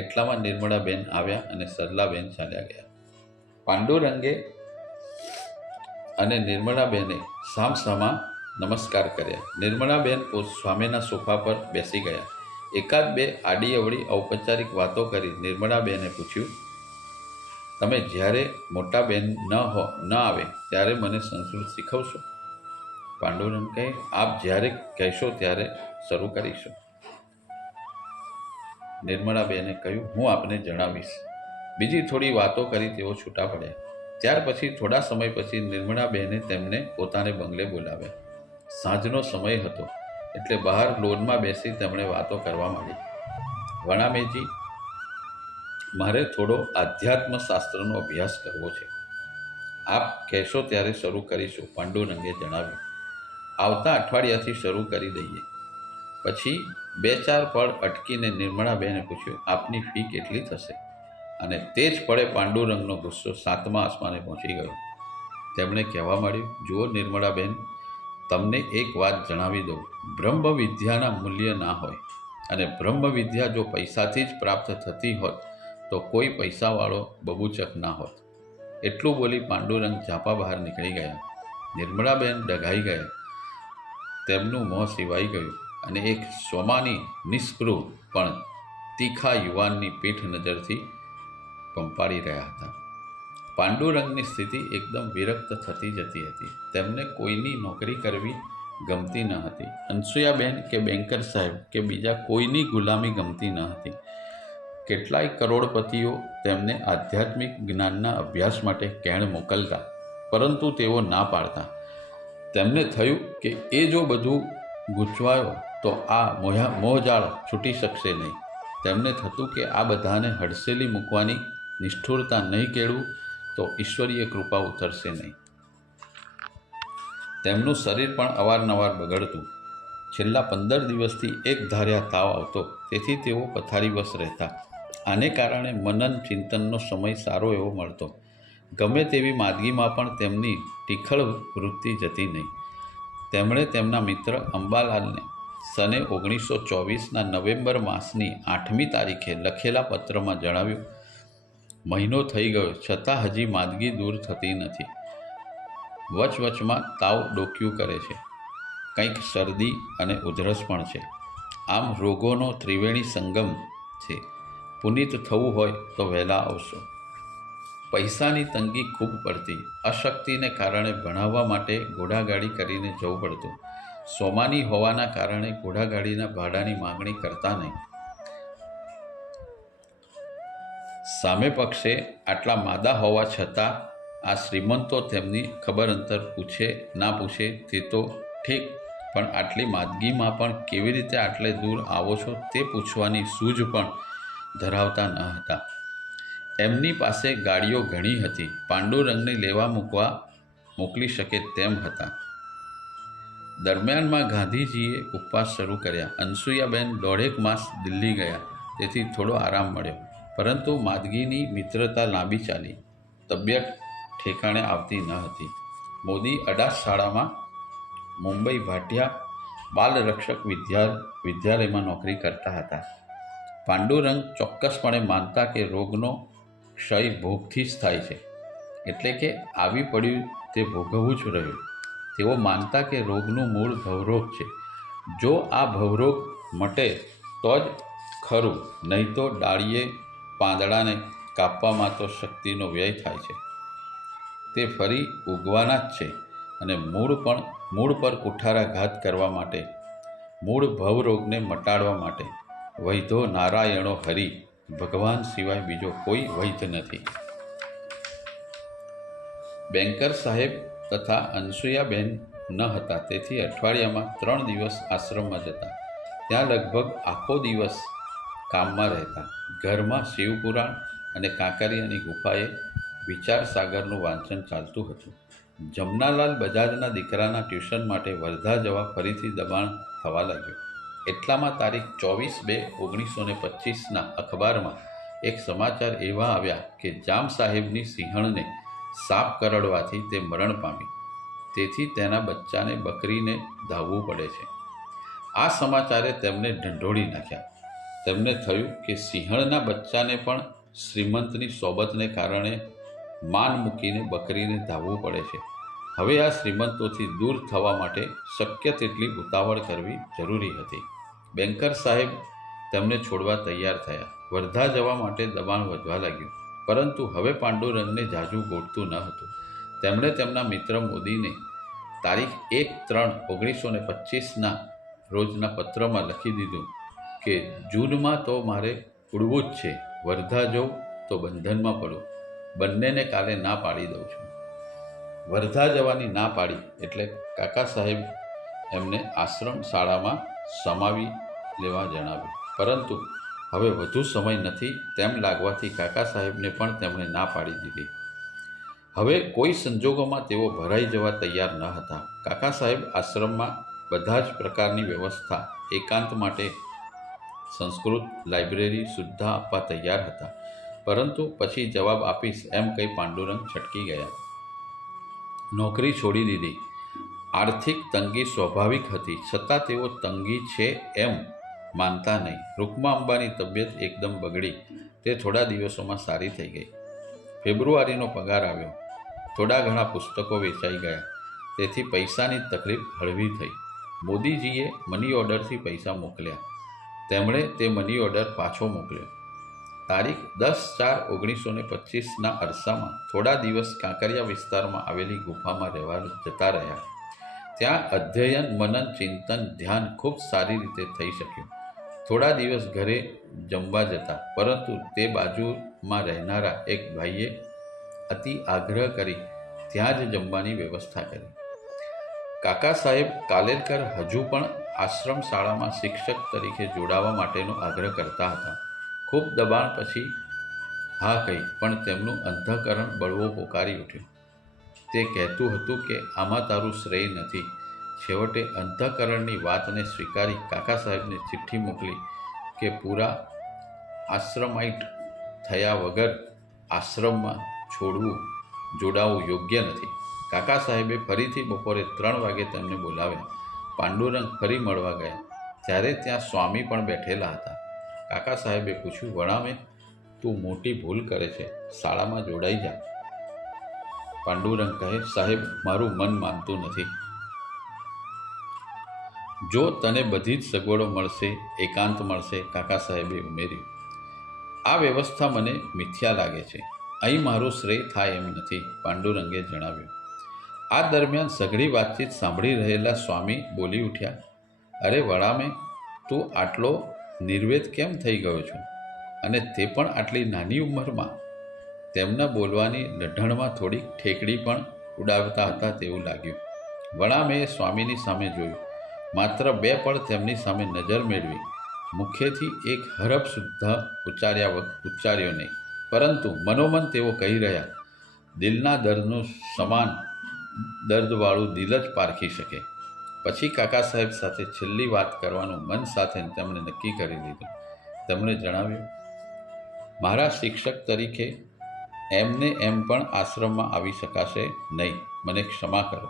એટલામાં નિર્મળાબેન આવ્યા અને સરલાબેન ચાલ્યા ગયા. પાંડુરંગે અને નિર્મળાબેને સામસામા નમસ્કાર કર્યા. નિર્મળાબેન સામેના સોફા પર બેસી ગયા. એકાદ બે આડી અવળી ઔપચારિક વાતો કરી નિર્મળાબેને પૂછ્યું, તમે જ્યારે મોટા બેન ન આવે ત્યારે મને સંસ્કૃત શીખવશો? પાંડુરંગ કહે, આપ જ્યારે કહેશો ત્યારે શરૂ કરીશું. નિર્મળાબેને કહ્યું, હું આપને જણાવીશ. બીજી થોડી વાતો કરી તેઓ છૂટા પડ્યા. ત્યાર પછી થોડા સમય પછી નિર્મળાબેને તેમને પોતાને બંગલે બોલાવ્યા. સાંજનો સમય હતો એટલે બહાર લોનમાં બેસી તેમણે વાતો કરવા માંડી. વણામેજી, મારે થોડો આધ્યાત્મ શાસ્ત્રનો અભ્યાસ કરવો છે. આપ કહેશો ત્યારે શરૂ કરીશું, પાંડુરંગે જણાવ્યું. આવતા અઠવાડિયાથી શરૂ કરી દઈએ. પછી 2-4 પળ અટકીને નિર્મળાબેને પૂછ્યું, આપની ફી કેટલી થશે? અને તે જ પળે પાંડુરંગનો ગુસ્સો 7મા આસમાને પહોંચી ગયો. તેમણે કહેવા માંડ્યું, જુઓ નિર્મળાબેન, તમને એક વાત જણાવી દઉં. બ્રહ્મ વિદ્યાના મૂલ્ય ના હોય, અને બ્રહ્મ વિદ્યા જો પૈસાથી જ પ્રાપ્ત થતી હોત તો કોઈ પૈસાવાળો બબૂચક ના હોત. એટલું બોલી પાંડુરંગ ઝાપા બહાર નીકળી ગયા. નિર્મળાબેન ડઘાઈ ગયા. તેમનું મોં સિવાઈ ગયું અને એક સોમાની નિસ્પૃહ પણ તીખા યુવાનની પીઠ નજરથી પંપાળી રહ્યા હતા. પાંડુરંગની સ્થિતિ એકદમ વિરક્ત થતી જતી હતી. તેમને કોઈની નોકરી કરવી ગમતી ન હતી. અનસૂયાબેન કે બેન્કર સાહેબ કે બીજા કોઈની ગુલામી ગમતી ન હતી. કેટલાય કરોડપતિઓ તેમને આધ્યાત્મિક જ્ઞાનના અભ્યાસ માટે કેણ મોકલતા, પરંતુ તેઓ ના પાડતા. તેમને થયું કે એ જો બધું ગૂંચવાયો તો આ મોહજાળ છૂટી શકશે નહીં. તેમને થતું કે આ બધાને હડસેલી મૂકવાની નિષ્ઠુરતા નહીં કેળવું તો ઈશ્વરીય કૃપા ઉતરશે નહીં. તેમનું શરીર પણ અવારનવાર બગડતું. છેલ્લા 15 દિવસથી એક ધાર્યા તાવ આવતો, તેથી તેઓ પથારીવશ રહેતા. આને કારણે મનન ચિંતનનો સમય સારો એવો મળતો. ગમે તેવી માદગીમાં પણ તેમની ટીખળ વૃત્તિ જતી નહીં. તેમણે તેમના મિત્ર અંબાલાલને સને 1924ના નવેમ્બર માસની 8મી તારીખે લખેલા પત્રમાં જણાવ્યું, મહિનો થઈ ગયો છતાં હજી માદગી દૂર થતી નથી. વચવચમાં તાવ ડોક્યું કરે છે. કંઈક શરદી અને ઉધરસ પણ છે. આમ રોગોનો ત્રિવેણી સંગમ છે. પુનિત થવું હોય તો વહેલા આવશો. પૈસાની તંગી ખૂબ પડતી. અશક્તિને કારણે ભણાવવા માટે ઘોડાગાડી કરીને જવું પડતું. સોમાની હોવાના કારણે ઘોડાગાડીના ભાડાની માંગણી કરતા નહીં. સામે પક્ષે આટલા માદા હોવા છતાં આ શ્રીમંતો તેમની ખબર અંતર પૂછે ના પૂછે તે તો ઠીક, પણ આટલી માદગીમાં પણ કેવી રીતે આટલે દૂર આવો છો તે પૂછવાની સૂઝ પણ ધરાવતા ન હતા. એમની પાસે ગાડીઓ ઘણી હતી. પાંડુરંગને લેવા મૂકવા મોકલી શકે તેમ હતા. દરમિયાનમાં ગાંધીજીએ ઉપવાસ શરૂ કર્યા. અનસૂયાબેન 1.5 માસ દિલ્હી ગયા, તેથી થોડો આરામ મળ્યો, પરંતુ માદગીની મિત્રતા લાંબી ચાલી. તબિયત ઠેકાણે આવતી ન હતી. મોદી અડાસ શાળામાં મુંબઈ ભાટિયા બાલરક્ષક વિદ્યાલયમાં નોકરી કરતા હતા. પાંડુરંગ ચોક્કસપણે માનતા કે રોગનો ક્ષય ભોગથી જ થાય છે, એટલે કે આવી પડ્યું તે ભોગવવું જ રહ્યું. તેઓ માનતા કે રોગનું મૂળ ભવરોગ છે. જો આ ભવરોગ મટે તો જ ખરું, નહીં તો ડાળીએ પાંદડાને કાપવામાં તો શક્તિનો વ્યય થાય છે. તે ફરી ઉગવાના જ છે, અને મૂળ પર કુઠારાઘાત કરવા માટે, મૂળ ભવરોગને મટાડવા માટે વૈધો નારાયણો હરિ, ભગવાન સિવાય બીજો કોઈ વૈધ નથી. બેન્કર સાહેબ તથા અનસૂયાબેન ન હતા, તેથી અઠવાડિયામાં 3 દિવસ આશ્રમમાં જતા. ત્યાં લગભગ આખો દિવસ કામમાં રહેતા. ઘરમાં શિવપુરાણ અને કાંકરિયાની ગુફાએ વિચાર સાગરનું વાંચન ચાલતું હતું. જમનાલાલ બજાજના દીકરાના ટ્યુશન માટે વર્ધા જવા ફરીથી દબાણ થવા લાગ્યું. એટલામાં તારીખ 24/2/1925ના અખબારમાં એક સમાચાર એવા આવ્યા કે જામ સાહેબની સિંહણને સાપ કરડવાથી તે મરણ પામી, તેથી તેના બચ્ચાને બકરીને ધાવવું પડે છે. આ સમાચારે તેમને ઢંઢોળી નાખ્યા. તેમને થયું કે સિંહણના બચ્ચાને પણ શ્રીમંતની સોબતને કારણે માન મૂકીને બકરીને ધાવવું પડે છે. હવે આ શ્રીમંતોથી દૂર થવા માટે શક્ય તેટલી ઉતાવળ કરવી જરૂરી હતી. બેન્કર સાહેબ તેમને છોડવા તૈયાર થયા. વર્ધા જવા માટે દબાણ વધવા લાગ્યું, પરંતુ હવે પાંડુરંગને ઝાઝું ગોઠતું ન હતું. તેમણે તેમના મિત્ર મોદીને તારીખ 1/3/1925ના રોજના પત્રમાં લખી દીધું કે જૂનમાં તો મારે ઉડવું જ છે. વર્ધા જાઉં તો બંધનમાં પડું. બંનેને કાલે ના પાડી દઉં છું. વર્ધા જવાની ના પાડી એટલે કાકા સાહેબ એમને આશ્રમ શાળામાં સમાવી લેવા જણાવ્યું. પરંતુ હવે વધુ સમય નથી તેમ લાગવાથી કાકા સાહેબને પણ તેમણે ના પાડી દીધી. હવે કોઈ સંજોગોમાં તેઓ ભરાઈ જવા તૈયાર ન હતા. કાકા સાહેબ આશ્રમમાં બધા જ પ્રકારની વ્યવસ્થા એકાંત માટે સંસ્કૃત લાઇબ્રેરી સુદ્ધા આપવા તૈયાર હતા. પરંતુ પછી જવાબ આપીશ એમ કહી પાંડુરંગ છટકી ગયા. નોકરી છોડી દીધી. આર્થિક તંગી સ્વાભાવિક હતી, છતાં તેઓ તંગી છે એમ માનતા નહીં. રૂકમા અંબાની તબિયત એકદમ બગડી. તે થોડા દિવસોમાં સારી થઈ ગઈ. ફેબ્રુઆરીનો પગાર આવ્યો. થોડા ઘણા પુસ્તકો વેચાઈ ગયા. તેથી પૈસાની તકલીફ હળવી થઈ. મોદીજીએ મની ઓર્ડરથી પૈસા મોકલ્યા. તેમણે તે મની ઓર્ડર પાછો મોકલ્યો. તારીખ 10/4/1925ના અરસામાં થોડા દિવસ કાંકરિયા વિસ્તારમાં આવેલી ગુફામાં રહેવા જતા રહ્યા. ત્યાં અધ્યયન, મનન, ચિંતન, ધ્યાન ખૂબ સારી રીતે થઈ શક્યું. થોડા દિવસ ઘરે જમવા જતા, પરંતુ તે બાજુમાં રહેનારા એક ભાઈએ અતિ આગ્રહ કરી ત્યાં જ જમવાની વ્યવસ્થા કરી. કાકા સાહેબ કાલેલકર હજુ પણ આશ્રમ શાળામાં શિક્ષક તરીકે જોડાવા માટેનો આગ્રહ કરતા હતા. ખૂબ દબાણ પછી હા કહી, પણ તેમનું અંતઃકરણ બળવો પોકારી ઉઠ્યું. તે કહેતું હતું કે આમાં તારું શ્રેય નથી. છેવટે અંતઃકરણની વાતને સ્વીકારી કાકા સાહેબને ચિઠ્ઠી મોકલી કે પૂરા આશ્રમાઇટ થયા વગર આશ્રમમાં જોડાવું યોગ્ય નથી. કાકા સાહેબે ફરીથી બપોરે 3 વાગે તેમને બોલાવ્યા. પાંડુરંગ ફરી મળવા ગયા ત્યારે ત્યાં સ્વામી પણ બેઠેલા હતા. કાકા સાહેબે પૂછ્યું, વણામે, તું મોટી ભૂલ કરે છે, શાળામાં જોડાઈ જા. પાંડુરંગ કહે, સાહેબ, મારું મન માનતું નથી. જો તને બધી જ સગવડો મળશે, એકાંત મળશે, કાકા સાહેબે ઉમેર્યું. આ વ્યવસ્થા મને મિથ્યા લાગે છે. અહીં મારું શ્રેય થાય એમ નથી, પાંડુરંગે જણાવ્યું. આ દરમિયાન સઘળી વાતચીત સાંભળી રહેલા સ્વામી બોલી ઉઠ્યા, અરે વડામે, તું આટલો નિર્વેદ કેમ થઈ ગયો છો, અને તે પણ આટલી નાની ઉંમરમાં? તેમના બોલવાની લઢણમાં થોડીક ઠેકડી પણ ઉડાવતા હતા તેવું લાગ્યું. વડામેએ સ્વામીની સામે જોયું. માત્ર 2 પળ તેમની સામે નજર મેળવી. મુખેથી એક હરફ સુદ્ધા ઉચ્ચાર્યો નહીં, પરંતુ મનોમન તેઓ કહી રહ્યા, દિલના દર્દનું સમાન દર્દવાળું દિલ જ પારખી શકે. પછી કાકા સાહેબ સાથે છેલ્લી વાત કરવાનું મન સાથે તેમણે નક્કી કરી લીધું. તેમણે જણાવ્યું, મારા શિક્ષક તરીકે એમને એમ પણ આશ્રમમાં આવી શકાશે નહીં. મને ક્ષમા કરો.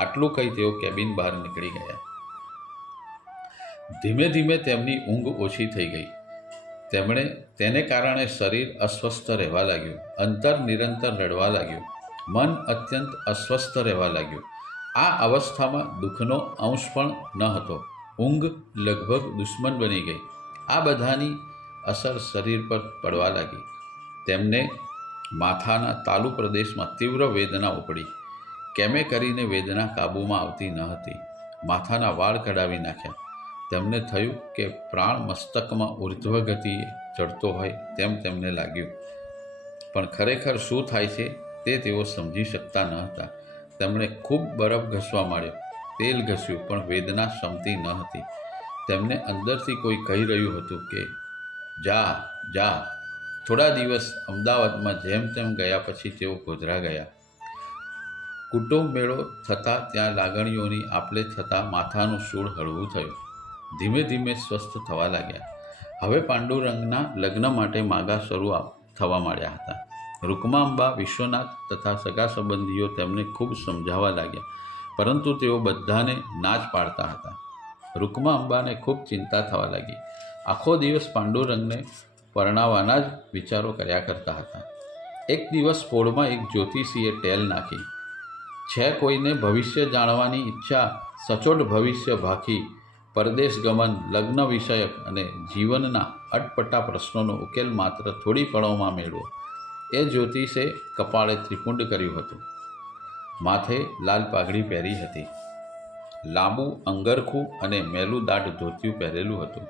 આટલું કહી તેઓ કેબિન બહાર નીકળી ગયા. ધીમે ધીમે તેમની ઊંઘ ઓછી થઈ ગઈ. તેને કારણે શરીર અસ્વસ્થ રહેવા લાગ્યું. અંતર નિરંતર રડવા લાગ્યું. મન અત્યંત અસ્વસ્થ રહેવા લાગ્યું. આ અવસ્થામાં દુઃખનો અંશ પણ ન હતો. ઊંઘ લગભગ દુશ્મન બની ગઈ. આ બધાની અસર શરીર પર પડવા લાગી. તેમને માથાના તાલુ પ્રદેશમાં તીવ્ર વેદના ઉપડી. કેમે કરીને વેદના કાબૂમાં આવતી ન હતી. માથાના વાળ કઢાવી નાખ્યા. તેમને થયું કે પ્રાણ મસ્તકમાં ઉર્ધ્વ ગતિએ ચડતો હોય તેમ તેમને લાગ્યું. પણ ખરેખર શું થાય છે તે તેઓ સમજી શકતા ન હતા. તેમણે ખૂબ બરફ ઘસવા માંડ્યો. તેલ ઘસ્યું, પણ વેદના શમતી ન હતી. તેમને અંદરથી કોઈ કહી રહ્યું હતું કે જા જા. થોડા દિવસ અમદાવાદમાં જેમ તેમ ગયા પછી તેઓ ગોધરા ગયા. કુટુંબ મેળો થતાં ત્યાં લાગણીઓની આપલે થતાં માથાનું સૂળ હળવું થયું. ધીમે ધીમે સ્વસ્થ થવા લાગ્યા. હવે પાંડુરંગના લગ્ન માટે માગા શરૂ થવા માંડ્યા હતા. રૂકમાંબા, વિશ્વનાથ તથા સગા સંબંધીઓ તેમને ખૂબ સમજાવવા લાગ્યા, પરંતુ તેઓ બધાને ના જ પાડતા હતા. રૂકમાંબાને ખૂબ ચિંતા થવા લાગી. આખો દિવસ પાંડુરંગને પરણાવવાના જ વિચારો કર્યા કરતા હતા. એક દિવસ પોળમાં એક જ્યોતિષીએ ટેલ નાખી, છે કોઈને ભવિષ્ય જાણવાની ઈચ્છા, સચોટ ભવિષ્ય ભાખી, પરદેશ ગમન, લગ્ન વિષયક અને જીવનના અટપટા પ્રશ્નોનો ઉકેલ માત્ર થોડી પળોમાં મેળવો. એ જ્યોતિષે કપાળે ત્રિપુંડ કર્યું હતું. માથે લાલ પાઘડી પહેરી હતી. લાંબુ અંગરખું અને મેલું દાટ ધોતિયું પહેરેલું હતું.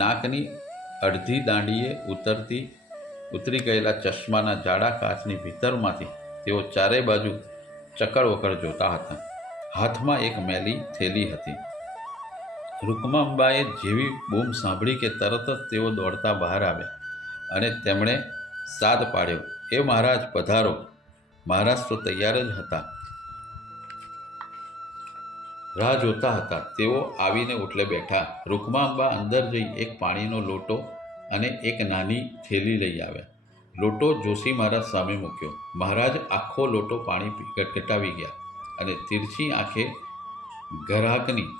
નાકની અડધી દાંડીએ ઉતરી ગયેલા ચશ્માના જાડા કાચની ભીતરમાંથી તેઓ ચારે બાજુ ચકડ વકડ જોતા હતા. હાથમાં એક મેલી થેલી હતી. રૂકમાંબાએ જેવી બૂમ સાંભળી કે તરત જ તેઓ દોડતા બહાર આવ્યા અને તેમણે સાદ પાડ્યો, એ મહારાજ પધારો. મહારાજ તો તૈયાર જ હતા, રાહ જોતા હતા. તેઓ આવીને ઓટલે બેઠા. રૂકમાંબા અંદર જઈ એક પાણીનો લોટો અને એક નાની થેલી લઈ આવ્યા. લોટો જોશી મહારાજ સામે મૂક્યો. મહારાજ આખો લોટો પાણી ગટગટાવી ગયા અને તીરછી આંખે ગ્રાહકની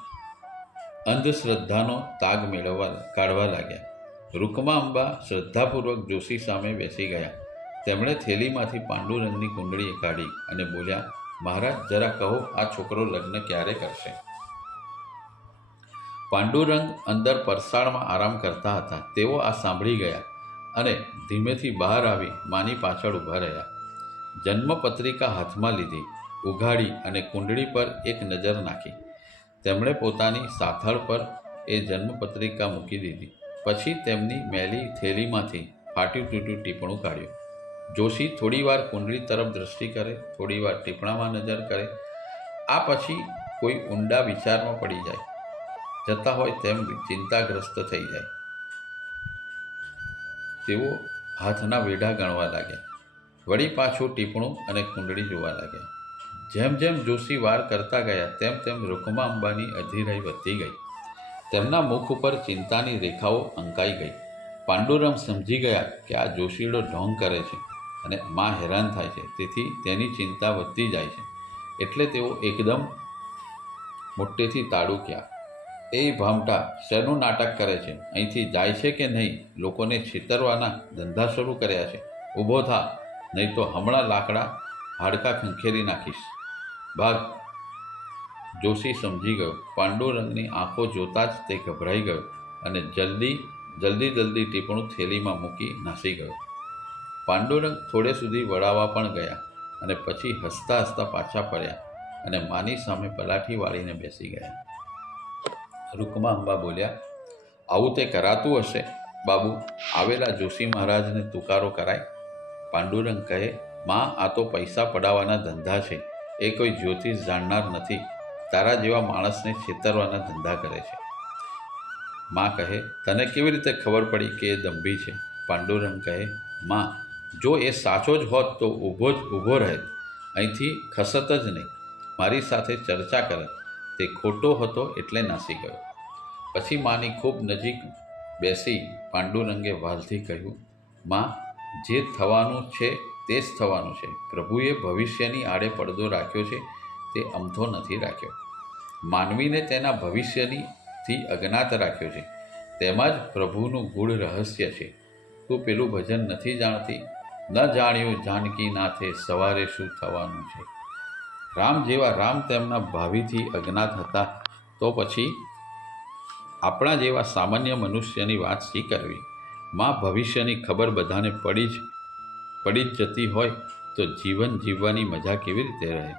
અંધશ્રદ્ધાનો તાગ કાઢવા લાગ્યા. રૂકમાંબા શ્રદ્ધાપૂર્વક જોશી સામે બેસી ગયા. તેમણે થેલીમાંથી પાંડુરંગની કુંડળી કાઢી અને બોલ્યા, મહારાજ જરા કહો, આ છોકરો લગ્ન ક્યારે કરશે? પાંડુરંગ અંદર પરસાળમાં આરામ કરતા હતા. તેઓ આ સાંભળી ગયા અને ધીમેથી બહાર આવી માની પાછળ ઊભા રહ્યા. જન્મપત્રિકા હાથમાં લીધી, ઉઘાડી અને કુંડળી પર એક નજર નાખી. તેમણે પોતાની સાથળ પર એ જન્મપત્રિકા મૂકી દીધી. પછી તેમની મેલી થેલીમાંથી ફાટ્યું તૂટ્યું ટીપણું કાઢ્યું. જોશી થોડીવાર કુંડળી તરફ દ્રષ્ટિ કરે, થોડીવાર ટીપણામાં નજર કરે. આ પછી કોઈ ઊંડા વિચારમાં પડી જાય, જતા હોય તેમ ચિંતાગ્રસ્ત થઈ જાય. તેઓ હાથના વેઢા ગણવા લાગ્યા. વળી પાછું ટીપણું અને કુંડળી જોવા લાગ્યા. જેમ જેમ જોશી વાર કરતા ગયા તેમ તેમ રૂકમાંબાની અધીરાઈ વધતી ગઈ. તેમના મુખ ઉપર ચિંતાની રેખાઓ અંકાઈ ગઈ. પાંડુરંગ સમજી ગયા કે આ જોશીડો ઢોંગ કરે છે અને માં હેરાન થાય છે, તેથી તેની ચિંતા વધતી જાય છે. એટલે તેઓ એકદમ મોટેથી તાડુક્યા, એ ભામટા શેનું નાટક કરે છે? અહીંથી જાય છે કે નહીં? લોકોને છેતરવાના ધંધા શરૂ કર્યા છે. ઊભો થા, નહીં તો હમણાં લાકડા હાડકાં ખંખેરી નાખીશ. ભાગ. જોશી સમજી ગયો. પાંડુરંગની આંખો જોતાં જ તે ગભરાઈ ગયો અને જલ્દી ટીપણું થેલીમાં મૂકી નાસી ગયો. પાંડુરંગ થોડે સુધી વળાવવા પણ ગયા અને પછી હસતા હસતા પાછા ફર્યા અને માની સામે પલાઠી વાળીને બેસી ગયા. રૂકમાંબા બોલ્યા, આવું તે કરાતું હશે બાબુ? આવેલા જોશી મહારાજને તુકારો કરાય? પાંડુરંગ કહે, માં, આ તો પૈસા પડાવવાના ધંધા છે. એ કોઈ જ્યોતિષ જાણનાર નથી. તારા જેવા માણસને છેતરવાના ધંધા કરે છે. માં કહે, તને કેવી રીતે ખબર પડી કે એ દંભી છે? પાંડુરંગ કહે, માં, જો એ સાચો જ હોત તો ઊભો રહેત, અહીંથી ખસત જ નહીં, મારી સાથે ચર્ચા કરત. તે ખોટો હતો એટલે નાસી ગયો. પછી માની ખૂબ નજીક બેસી પાંડુરંગે વાલથી કહ્યું, માં, જે થવાનું છે તે જ થવાનું છે. પ્રભુએ ભવિષ્યની આડે પડદો રાખ્યો છે, તે અમથો નથી રાખ્યો. માનવીને તેના ભવિષ્યથી અજ્ઞાત રાખ્યો છે. તેમાં જ પ્રભુનું ગૂઢ રહસ્ય છે. તું પેલું ભજન નથી જાણતી? ન જાણ્યું જાનકી નાથે, સવારે શું થવાનું છે. રામ જેવા રામ તેમના ભાવિથી અજ્ઞાત હતા, તો પછી આપણા જેવા સામાન્ય મનુષ્યની વાત શી કરવી? માં, ભવિષ્યની ખબર બધાને પડી જ જતી હોય તો જીવન જીવવાની મજા કેવી રીતે રહે?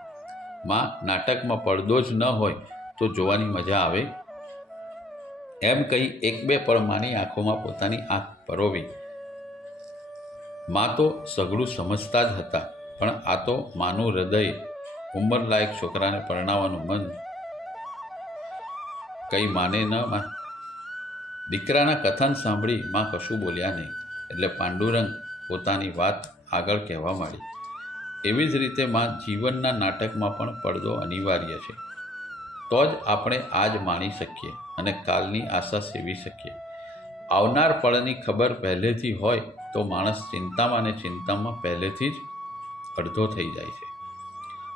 માં, નાટકમાં પડદો જ ન હોય તો જોવાની મજા આવે? એમ કહી એક બે પળ માની આંખોમાં પોતાની આંખ પરોવી. માં તો સઘળું સમજતા જ હતા, પણ આ તો માનું હૃદય, ઉંમરલાયક છોકરાને પરણાવવાનું મન કંઈ માને ન. દીકરાના કથન સાંભળી માં કશું બોલ્યા નહીં. એટલે પાંડુરંગ પોતાની વાત આગળ કહેવા માંડી. એવી જ રીતે માં, જીવનના નાટકમાં પણ પડદો અનિવાર્ય છે. તો જ આપણે આજ માણી શકીએ અને કાલની આશા સેવી શકીએ. આવનાર પળની ખબર પહેલેથી હોય તો માણસ ચિંતામાં ને ચિંતામાં પહેલેથી જ અડધો થઈ જાય છે.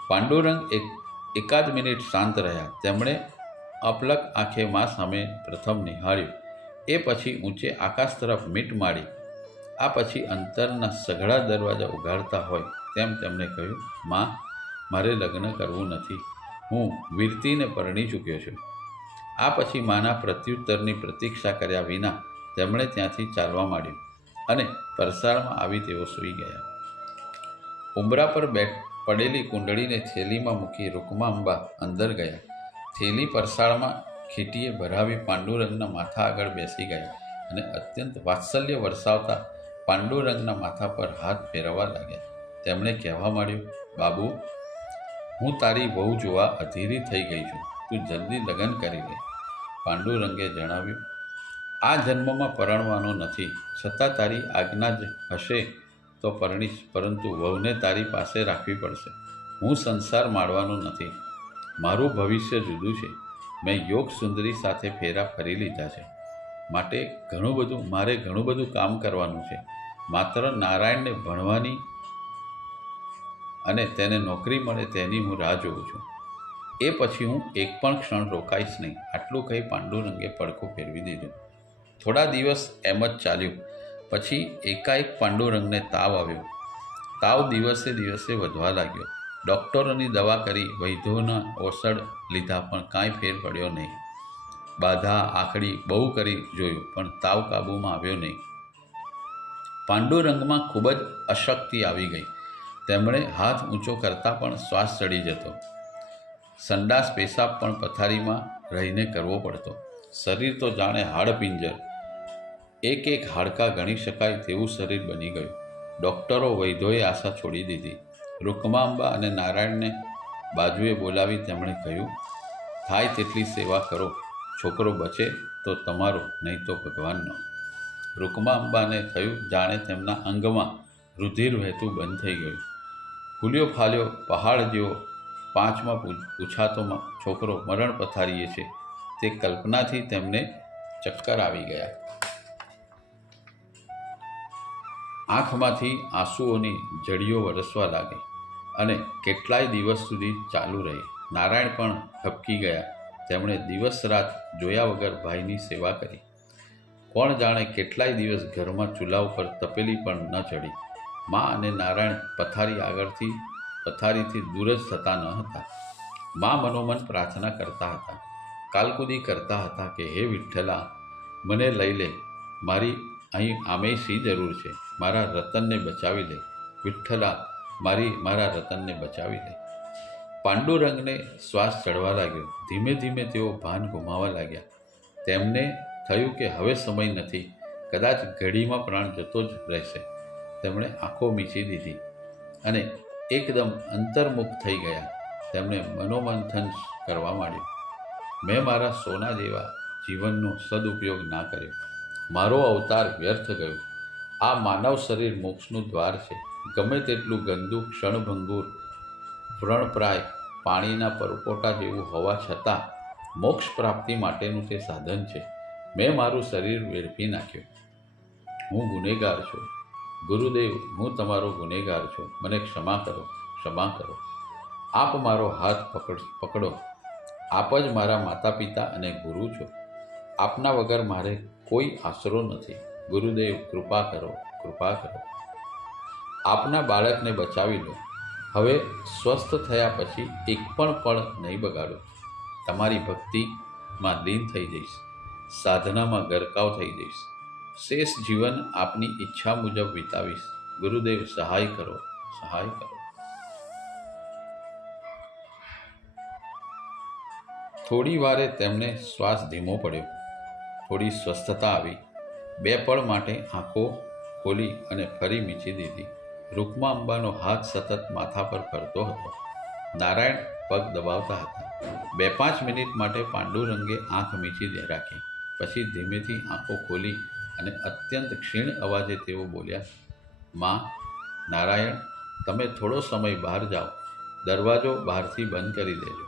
પાંડુરંગ એકાદ મિનિટ શાંત રહ્યા. તેમણે અપલક આંખે માં સામે પ્રથમ નિહાળ્યું, એ પછી ઊંચે આકાશ તરફ મીટ માંડી. આ પછી અંતરના સઘળા દરવાજા ઉઘાડતા હોય તેમ તેમણે કહ્યું, માં, મારે લગ્ન કરવું નથી. હું વીરતીને પરણી ચૂક્યો છું. આ પછી માના પ્રત્યુત્તરની પ્રતીક્ષા કર્યા વિના તેમણે ત્યાંથી ચાલવા માંડ્યું અને પરસાળમાં આવી તેઓ સૂઈ ગયા. ઉંબરા પર પડેલી કુંડળીને થેલીમાં મૂકી રૂકમાંબા અંદર ગયા. થેલી પરસાળમાં ખીટીએ ભરાવી પાંડુરંગના માથા આગળ બેસી ગયા અને અત્યંત વાત્સલ્ય વરસાવતા પાંડુરંગના માથા પર હાથ ફેરવવા લાગ્યા. તેમણે કહેવા માંડ્યું, બાબુ, હું તારી વહુ જોવા અધીરી થઈ ગઈ છું. તું જલ્દી લગ્ન કરી લે. પાંડુરંગે જણાવ્યું, આ જન્મમાં પરણવાનો નથી, છતાં તારી આજ્ઞા જ હશે તો પરણીશ, પરંતુ વહુને તારી પાસે રાખવી પડશે. હું સંસાર માણવાનો નથી, મારું ભવિષ્ય જુદું છે. મેં યોગ સુંદરી સાથે ફેરા ફરી લીધા છે, માટે મારે ઘણું બધું કામ કરવાનું છે. માત્ર નારાયણને ભણવાની અને તેને નોકરી મળે તેની હું રાહ જોઉં છું. એ પછી હું એક પણ ક્ષણ રોકાઈશ નહીં. આટલું કહી પાંડુરંગે પડખું ફેરવી દીધું. થોડા દિવસ એમ જ ચાલ્યું. પછી એકાએક પાંડુરંગને તાવ આવ્યો. તાવ દિવસે દિવસે વધવા લાગ્યો. ડૉક્ટરોની દવા કરી, વૈદ્યોના ઔષધ લીધા, પણ કાંઈ ફેર પડ્યો નહીં. બાધા આખડી બહુ કરી જોયું, પણ તાવ કાબૂમાં આવ્યો નહીં. પાંડુરંગમાં ખૂબ જ અશક્તિ આવી ગઈ. તેમણે હાથ ઊંચો કરતાં પણ શ્વાસ ચડી જતો. સંડાસ પેશાબ પણ પથારીમાં રહીને કરવો પડતો. શરીર તો જાણે હાડપિંજર, એક એક હાડકાં ગણી શકાય તેવું શરીર બની ગયું. ડૉક્ટરો વૈદ્યોએ આશા છોડી દીધી. રૂકમાંબા અને નારાયણને બાજુએ બોલાવી તેમણે કહ્યું, થાય તેટલી સેવા કરો. છોકરો બચે તો તમારો, નહીં તો ભગવાનનો. રૂકમાંબાને થયું જાણે તેમના અંગમાં રુધિર વહેતું બંધ થઈ ગયું. ફૂલ્યો ફાલ્યો પહાડ જેવો 5મા પૂછાતો છોકરો મરણ પથારીએ છે, તે કલ્પનાથી તેમને ચક્કર આવી ગયા. આંખમાંથી આંસુઓની જડીઓ વરસવા લાગી અને કેટલાય દિવસ સુધી ચાલુ રહી. નારાયણ પણ હબકી ગયા. તેમણે દિવસ રાત જોયા વગર ભાઈની સેવા કરી. કોણ જાણે કેટલાય દિવસ ઘરમાં ચૂલા ઉપર તપેલી પણ ન ચડી. મા અને નારાયણ પથારીથી દૂર જ થતા ન હતા. મા મનોમન પ્રાર્થના કરતા હતા, કાલકુદી કરતા હતા કે હે વિઠ્ઠલા, મને લઈ લે, મારી અહીં આમેય શી જરૂર છે? મારા રતનને બચાવી લે વિઠ્ઠલા, મારા રતનને બચાવી લે. પાંડુરંગને શ્વાસ ચડવા લાગ્યો. ધીમે ધીમે તેઓ ભાન ગુમાવવા લાગ્યા. તેમને થયું કે હવે સમય નથી, કદાચ ઘડીમાં પ્રાણ જતો જ રહેશે. તેમણે આંખો મીચી દીધી અને એકદમ અંતર્મુખ થઈ ગયા. તેમણે મનોમંથન કરવા માંડ્યું. મેં મારા સોના જેવા જીવનનો સદુપયોગ ના કર્યો. મારો અવતાર વ્યર્થ ગયો. આ માનવ શરીર મોક્ષનું દ્વાર છે. ગમે તેટલું ગંદુ, ક્ષણભંગુર, વ્રણપ્રાય, પાણીના પરપોટા જેવું હોવા છતાં મોક્ષ પ્રાપ્તિ માટેનું તે સાધન છે. મેં મારું શરીર વેડફી નાખ્યું. હું ગુનેગાર છું. ગુરુદેવ, હું તમારો ગુનેગાર છું. મને ક્ષમા કરો, ક્ષમા કરો. આપ મારો હાથ પકડો. આપ જ મારા માતા પિતા અને ગુરુ છો. આપના વગર મારે કોઈ આશરો નથી. ગુરુદેવ, કૃપા કરો, કૃપા કરો. આપના બાળકને બચાવી લો. હવે સ્વસ્થ થયા પછી એક પણ પળ નહીં બગાડો. તમારી ભક્તિમાં લીન થઈ જઈશ, સાધનામાં ગરકાવ થઈ જઈશ. શેષ જીવન આપની ઈચ્છા મુજબ વિતાવીશ. ગુરુદેવ, સહાય કરો, સહાય કરો. થોડી વારે તેમને શ્વાસ ધીમો પડ્યો. થોડી સ્વસ્થતા આવી. 2 પળ માટે આંખો ખોલી અને ફરી મીચી દીધી. રૂકમાંબાનો હાથ સતત માથા પર ફરતો હતો. નારાયણ પગ દબાવતા હતા. 2-5 મિનિટ માટે પાંડુરંગે આંખ મીચી રાખી. પછી ધીમેથી આંખો ખોલી અને અત્યંત ક્ષીણ અવાજે તેઓ બોલ્યા, માં, નારાયણ, તમે થોડો સમય બહાર જાઓ. દરવાજો બહારથી બંધ કરી દેજો.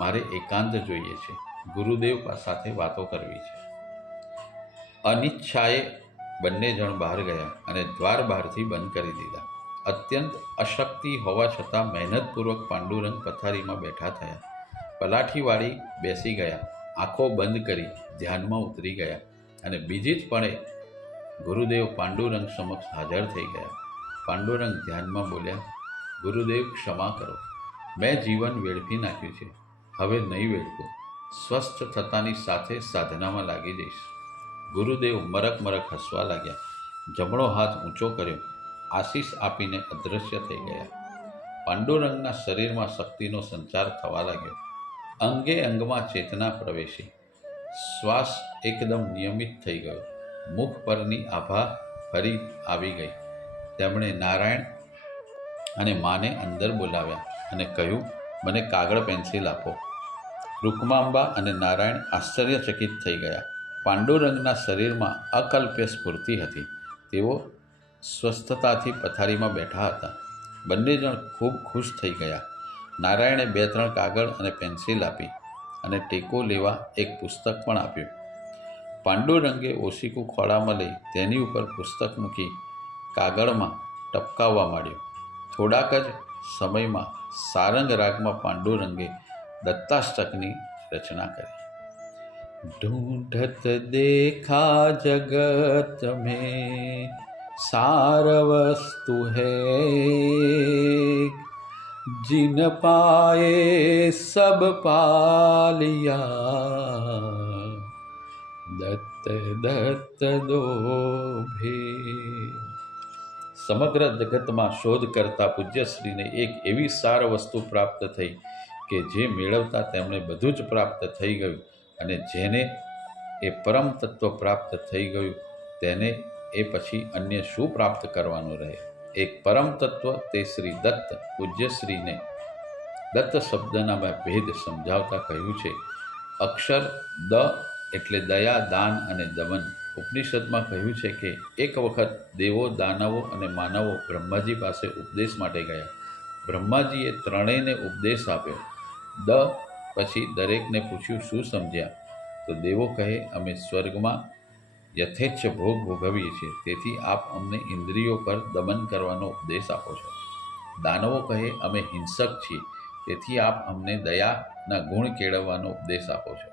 મારે એકાંત જોઈએ છે. ગુરુદેવ સાથે વાતો કરવી છે. અનિચ્છાએ બંને જણ બહાર ગયા અને દ્વાર બહારથી બંધ કરી દીધા. અત્યંત અશક્તિ હોવા છતાં મહેનતપૂર્વક પાંડુરંગ પથારીમાં બેઠા થયા. પલાઠી વાળી બેસી ગયા. આંખો બંધ કરી ધ્યાનમાં ઉતરી ગયા અને બીજી જ પળે ગુરુદેવ પાંડુરંગ સમક્ષ હાજર થઈ ગયા. પાંડુરંગ ધ્યાનમાં બોલ્યા, ગુરુદેવ, ક્ષમા કરો. મેં જીવન વેડફી નાખ્યું છે. હવે નહીં વેડફું. સ્વસ્થ થતાની સાથે સાધનામાં લાગી જઈશ. ગુરુદેવ મરક મરક હસવા લાગ્યા. જમણો હાથ ઊંચો કર્યો. આશીષ આપીને અદૃશ્ય થઈ ગયા. પાંડુરંગના શરીરમાં શક્તિનો સંચાર થવા લાગ્યો. અંગે અંગમાં ચેતના પ્રવેશી. શ્વાસ એકદમ નિયમિત થઈ ગયો. મુખ પરની આભા ફરી આવી ગઈ. તેમણે નારાયણ અને માને અંદર બોલાવ્યા અને કહ્યું, મને કાગળ પેન્સિલ આપો. રૂકમાંબા અને નારાયણ આશ્ચર્યચકિત થઈ ગયા. પાંડુરંગના શરીરમાં અકલ્પ્ય સ્ફૂર્તિ હતી. તેઓ સ્વસ્થતાથી પથારીમાં બેઠા હતા. બંને જણ ખૂબ ખુશ થઈ ગયા. નારાયણે 2-3 કાગળ અને પેન્સિલ આપી અને ટેકો લેવા એક પુસ્તક પણ આપ્યું. પાંડુરંગે ઓશિકું ખોળામાં લઈ તેની ઉપર પુસ્તક મૂકી કાગળમાં ટપકાવવા માંડ્યો. થોડાક જ સમયમાં સારંગ રાગમાં પાંડુરંગે દત્તાષ્ટકની રચના કરી. ઢૂંઢત દેખા જગત મેં सार वस्तु है, जिन पाए सब पालिया, दत्त दत्त दो भे. સમગ્ર જગતમાં શોધ કરતા પૂજ્યશ્રીને એક એવી સાર વસ્તુ પ્રાપ્ત થઈ કે જે મેળવતા તેમણે બધું જ પ્રાપ્ત થઈ ગયું, અને જેને એ પરમ તત્વ પ્રાપ્ત થઈ ગયું તેને એ પછી અન્ય શું પ્રાપ્ત કરવાનું રહે. એક પરમ તત્વ તે શ્રી દત્ત પૂજ્યશ્રીને દત્ત શબ્દના ભેદ સમજાવતા કહ્યું છે. અક્ષર દ એટલે દયા, દાન અને દમન. ઉપનિષદમાં કહ્યું છે કે એક વખત દેવો, દાનવો અને માનવો બ્રહ્માજી પાસે ઉપદેશ માટે ગયા. બ્રહ્માજીએ ત્રણેયને ઉપદેશ આપ્યો. દ પછી દરેકને પૂછ્યું, શું સમજ્યા? તો દેવો કહે, અમે સ્વર્ગમાં યથેચ્છ ભોગ ભોગવીએ છીએ, તેથી આપ અમને ઇન્દ્રિયો પર દમન કરવાનો ઉપદેશ આપો છો. દાનવો કહે, અમે હિંસક છીએ, તેથી આપ અમને દયાના ગુણ કેળવવાનો ઉપદેશ આપો છો.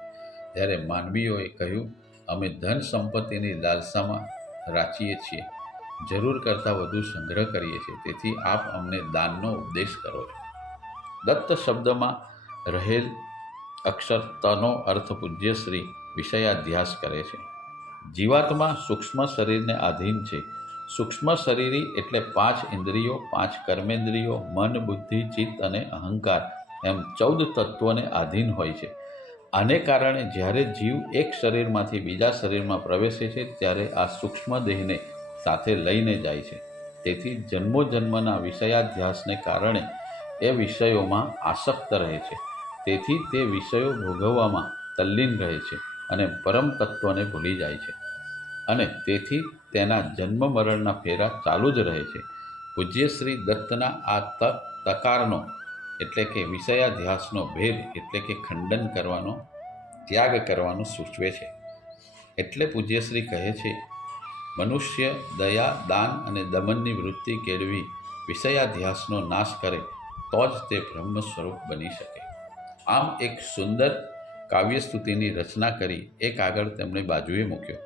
જ્યારે માનવીઓએ કહ્યું, અમે ધન સંપત્તિની લાલસામાં રાચીએ છીએ, જરૂર કરતાં વધુ સંગ્રહ કરીએ છીએ, તેથી આપ અમને દાનનો ઉપદેશ કરો છો. દત્ત શબ્દમાં રહેલ અક્ષર તનો અર્થ પૂજ્યશ્રી વિષયાધ્યાસ કરે છે. જીવાત્મા સૂક્ષ્મ શરીરને આધીન છે. સૂક્ષ્મ શરીરી એટલે 5 ઇન્દ્રિયો, 5 કર્મેન્દ્રિયો, મન, બુદ્ધિ, ચિત્ત અને અહંકાર એમ 14 તત્વોને આધીન હોય છે. આને કારણે જ્યારે જીવ એક શરીરમાંથી બીજા શરીરમાં પ્રવેશે છે ત્યારે આ સૂક્ષ્મ દેહને સાથે લઈને જાય છે. તેથી જન્મોજન્મના વિષયાધ્યાસને કારણે એ વિષયોમાં આસક્ત રહે છે. તેથી તે વિષયો ભોગવવામાં તલ્લીન રહે છે અને પરમ તત્વને ભૂલી જાય છે, અને તેથી તેના જન્મ મરણના ફેરા ચાલુ જ રહે છે. પૂજ્ય શ્રી દત્તના આ તકારનો એટલે કે વિષયાધ્યાસનો ભેદ એટલે કે ખંડન કરવાનો, ત્યાગ કરવાનું સૂચવે છે. એટલે પૂજ્યશ્રી કહે છે, મનુષ્ય દયા, દાન અને દમનની વૃત્તિ કેળવી વિષયાધ્યાસનો નાશ કરે તો જ તે બ્રહ્મ સ્વરૂપ બની શકે. આમ એક સુંદર કાવ્યસ્તુતિની રચના કરી એક કાગળ તેમણે બાજુએ મૂક્યો.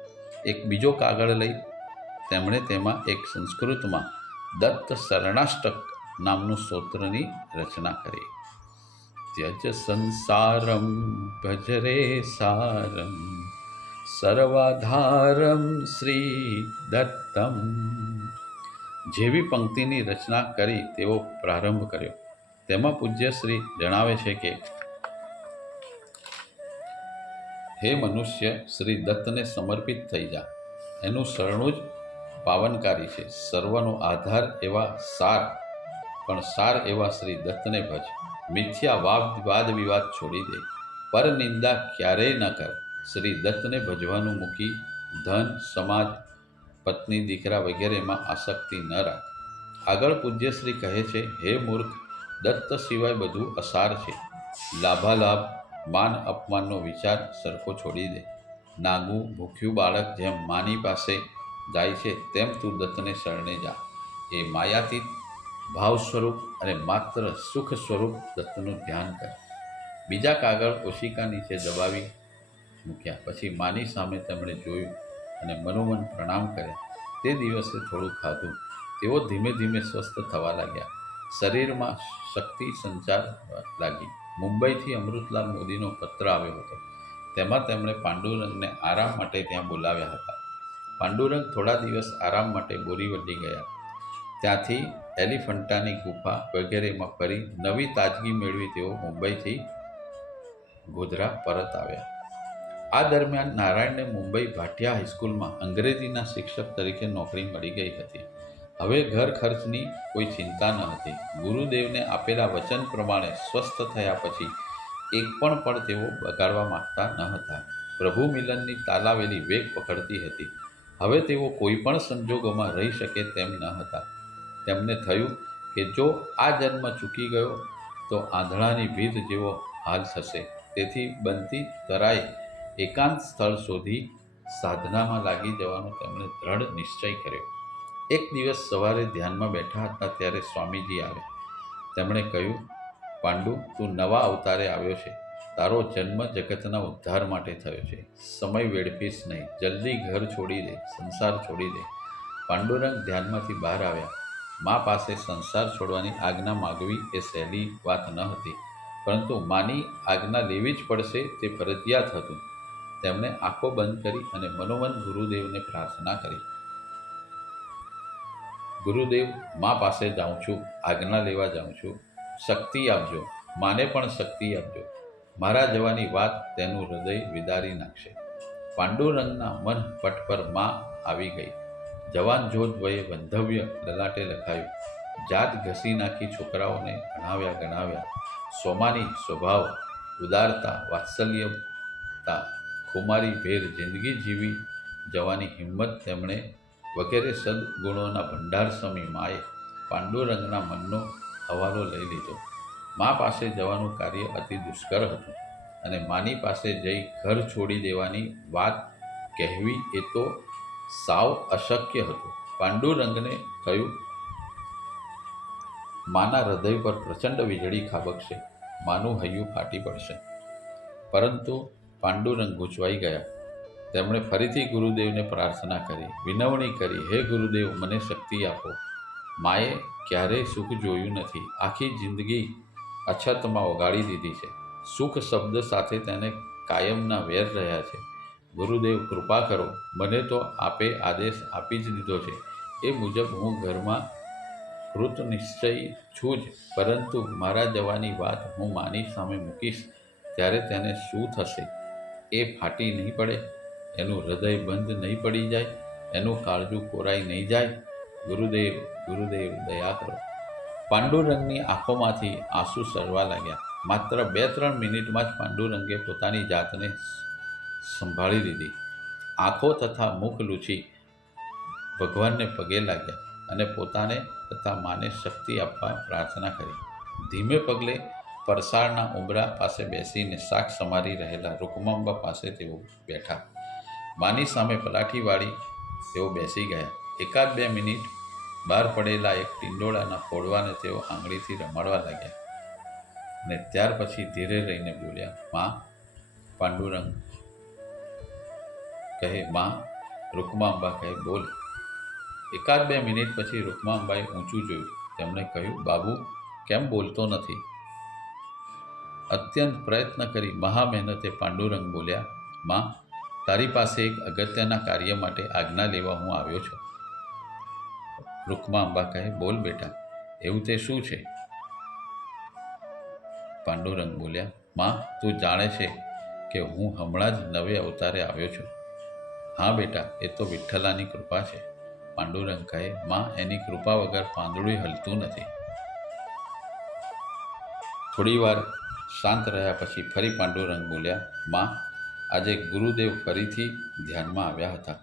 એક બીજો કાગળ લઈ તેમણે તેમાં એક સંસ્કૃતમાં દત્ત શરણાષ્ટક નામનું સ્તોત્રની રચના કરી. ત્યજ સંસારમ ભજ રે સારમ સર્વાધારમ શ્રી દત્તમ. જેવી પંક્તિની રચના કરી તેવો પ્રારંભ કર્યો. તેમાં પૂજ્યશ્રી જણાવે છે કે હે મનુષ્ય, શ્રી દત્તને સમર્પિત થઈ જા. એનું શરણું જ પાવનકારી છે. સર્વનો આધાર એવા સાર એવા શ્રી દત્તને ભજ. મિથ્યા વાદ વિવાદ છોડી દે. પર નિંદા ક્યારેય ન કર. શ્રી દત્તને ભજવાનું મૂકી ધન, સમાજ, પત્ની, દીકરા વગેરેમાં આસક્તિ ન રાખ. આગળ પૂજ્યશ્રી કહે છે, હે મૂર્ખ, દત્ત સિવાય બધું અસાર છે. લાભાલાભ, માન અપમાનનો વિચાર સરખો છોડી દે. નાગું ભૂખ્યું બાળક જેમ માની પાસે જાય છે તેમ તું દત્તને શરણે જા. એ માયાતીત ભાવ સ્વરૂપ અને માત્ર સુખ સ્વરૂપ દત્તનું ધ્યાન કર. બીજા કાગળ ઓશિકા નીચે દબાવી મૂક્યા. પછી માની સામે તેમણે જોયું અને મનોમન પ્રણામ કર્યા. તે દિવસે થોડું ખાધું. તેઓ ધીમે ધીમે સ્વસ્થ થવા લાગ્યા. શરીરમાં શક્તિ સંચાર લાગી. મુંબઈથી અમૃતલાલ મોદીનો પત્ર આવ્યો હતો. તેમાં તેમણે પાંડુરંગને આરામ માટે ત્યાં બોલાવ્યા હતા. પાંડુરંગ થોડા દિવસ આરામ માટે બોરીવલી ગયા. ત્યાંથી એલિફન્ટાની ગુફા વગેરેમાં ફરી નવી તાજગી મેળવી તેઓ મુંબઈથી ગોધરા પરત આવ્યા. આ દરમિયાન નારાયણને મુંબઈ ભાટિયા હાઈસ્કૂલમાં અંગ્રેજીના શિક્ષક તરીકે નોકરી મળી ગઈ હતી. હવે ઘર ખર્ચની કોઈ ચિંતા ન હતી. ગુરુદેવને આપેલા વચન પ્રમાણે સ્વસ્થ થયા પછી એક પણ પળ તેઓ બગાડવા માંગતા ન હતા. પ્રભુ મિલનની તાલાવેલી વેગ પકડતી હતી. હવે તેઓ કોઈ પણ સંજોગોમાં રહી શકે તેમ ન હતા. તેમને થયું કે જો આ જન્મ ચૂકી ગયો તો આંધળાની ભીત જેવો હાલ થશે. તેથી બનતી તરાએ એકાંત સ્થળ શોધી સાધનામાં લાગી જવાનો તેમણે દ્રઢ નિશ્ચય કર્યો. એક દિવસ સવારે ધ્યાનમાં બેઠા હતા ત્યારે સ્વામીજી આવ્યા. તેમણે કહ્યું, પાંડુ, તું નવા અવતારે આવ્યો છે. તારો જન્મ જગતના ઉદ્ધાર માટે થયો છે. સમય વેડફીશ નહીં. જલ્દી ઘર છોડી દે, સંસાર છોડી દે. પાંડુરંગ ધ્યાનમાંથી બહાર આવ્યા. મા પાસે સંસાર છોડવાની આજ્ઞા માગવી એ સહેલી વાત ન હતી, પરંતુ માની આજ્ઞા લેવી જ પડશે તે ફરજિયાત હતું. તેમણે આંખો બંધ કરી અને મનોમન ગુરુદેવને પ્રાર્થના કરી. ગુરુદેવ, મા પાસે જાઉં છું, આજ્ઞા લેવા જાઉં છું. શક્તિ આપજો, માને પણ શક્તિ આપજો. મારા જવાની વાત તેનું હૃદય વિદારી નાખશે. પાંડુરંગના મન પટ પર મા આવી ગઈ. જવાન જોધ વયે બંધવ્ય લલાટે લખાયું. જાત ઘસી નાખી છોકરાઓને ગણાવ્યા. સોમાની સ્વભાવ, ઉદારતા, વાત્સલ્યતા, ખુમારી ભેર જિંદગી જીવી જવાની હિંમત તેમણે વગેરે સદગુણોના ભંડાર સમી માએ પાંડુરંગના મનનો હવાલો લઈ લીધો. મા પાસે જવાનું કાર્ય અતિ દુષ્કર હતું અને માની પાસે જઈ ઘર છોડી દેવાની વાત કહેવી એ તો સાવ અશક્ય હતું. પાંડુરંગને થયું, માના હૃદય પર પ્રચંડ વીજળી ખાબકશે, માનું હૈયું ફાટી પડશે. પરંતુ પાંડુરંગ ગૂંચવાઈ ગયા. તેમણે ફરીથી ગુરુદેવને પ્રાર્થના કરી, વિનવણી કરી, હે ગુરુદેવ, મને શક્તિ આપો. માએ ક્યારેય સુખ જોયું નથી. આખી જિંદગી અછતમાં ઓગાળી દીધી છે. સુખ શબ્દ સાથે તેને કાયમના વેર રહ્યા છે. ગુરુદેવ, કૃપા કરો. મને તો આપે આદેશ આપી જ દીધો છે. એ મુજબ હું ઘરમાં કૃત નિશ્ચય છું જ, પરંતુ મારા જવાની વાત હું માની સામે મૂકીશ ત્યારે તેને શું થશે? એ ફાટી નહીં પડે? એનું હૃદય બંધ નહીં પડી જાય? એનું કાળજું કોરાઈ નહીં જાય? ગુરુદેવ, ગુરુદેવ, દયા કરો. પાંડુરંગની આંખોમાંથી આંસુ સરવા લાગ્યા. માત્ર 2-3 મિનિટમાં જ પાંડુરંગે પોતાની જાતને સંભાળી લીધી. આંખો તથા મુખ લૂછી ભગવાનને પગે લાગ્યા અને પોતાને તથા માને શક્તિ આપવા પ્રાર્થના કરી. ધીમે પગલે પરસાળના ઉંબરા પાસે બેસીને શાક સમારી રહેલા રૂકમાંબા પાસે તેઓ બેઠા. માની સામે પલાઠી વાળી તેઓ બેસી ગયા. 1-2 મિનિટ બહાર પડેલા એક ટિંડોળાના ફોડવાને તેઓ આંગળીથી રમાડવા લાગ્યા અને ત્યાર પછી ધીરે રહીને બોલ્યા, માં. પાંડુરંગ કહે, માં. રૂકમાંબા કહે, બોલ. 1-2 મિનિટ પછી રૂકમાંબાએ ઊંચું જોયું. તેમણે કહ્યું, બાબુ, કેમ બોલતો નથી? અત્યંત પ્રયત્ન કરી મહા મહેનતે પાંડુરંગ બોલ્યા, માં, તારી પાસે એક અગત્યના કાર્ય માટે આજ્ઞા લેવા હું આવ્યો છું. રૂકમાંબા કહે, બોલ બેટા, એવું તે શું છે? પાંડુરંગ બોલ્યા, માં, તું જાણે છે કે હું હમણાં જ નવે અવતારે આવ્યો છું. હા બેટા, એ તો વિઠ્ઠલાની કૃપા છે. પાંડુરંગ કહે, માં, એની કૃપા વગર પાંદડું હલતું નથી. થોડી વાર શાંત રહ્યા પછી ફરી પાંડુરંગ બોલ્યા, માં, આજે ગુરુદેવ ફરીથી ધ્યાનમાં આવ્યા હતા.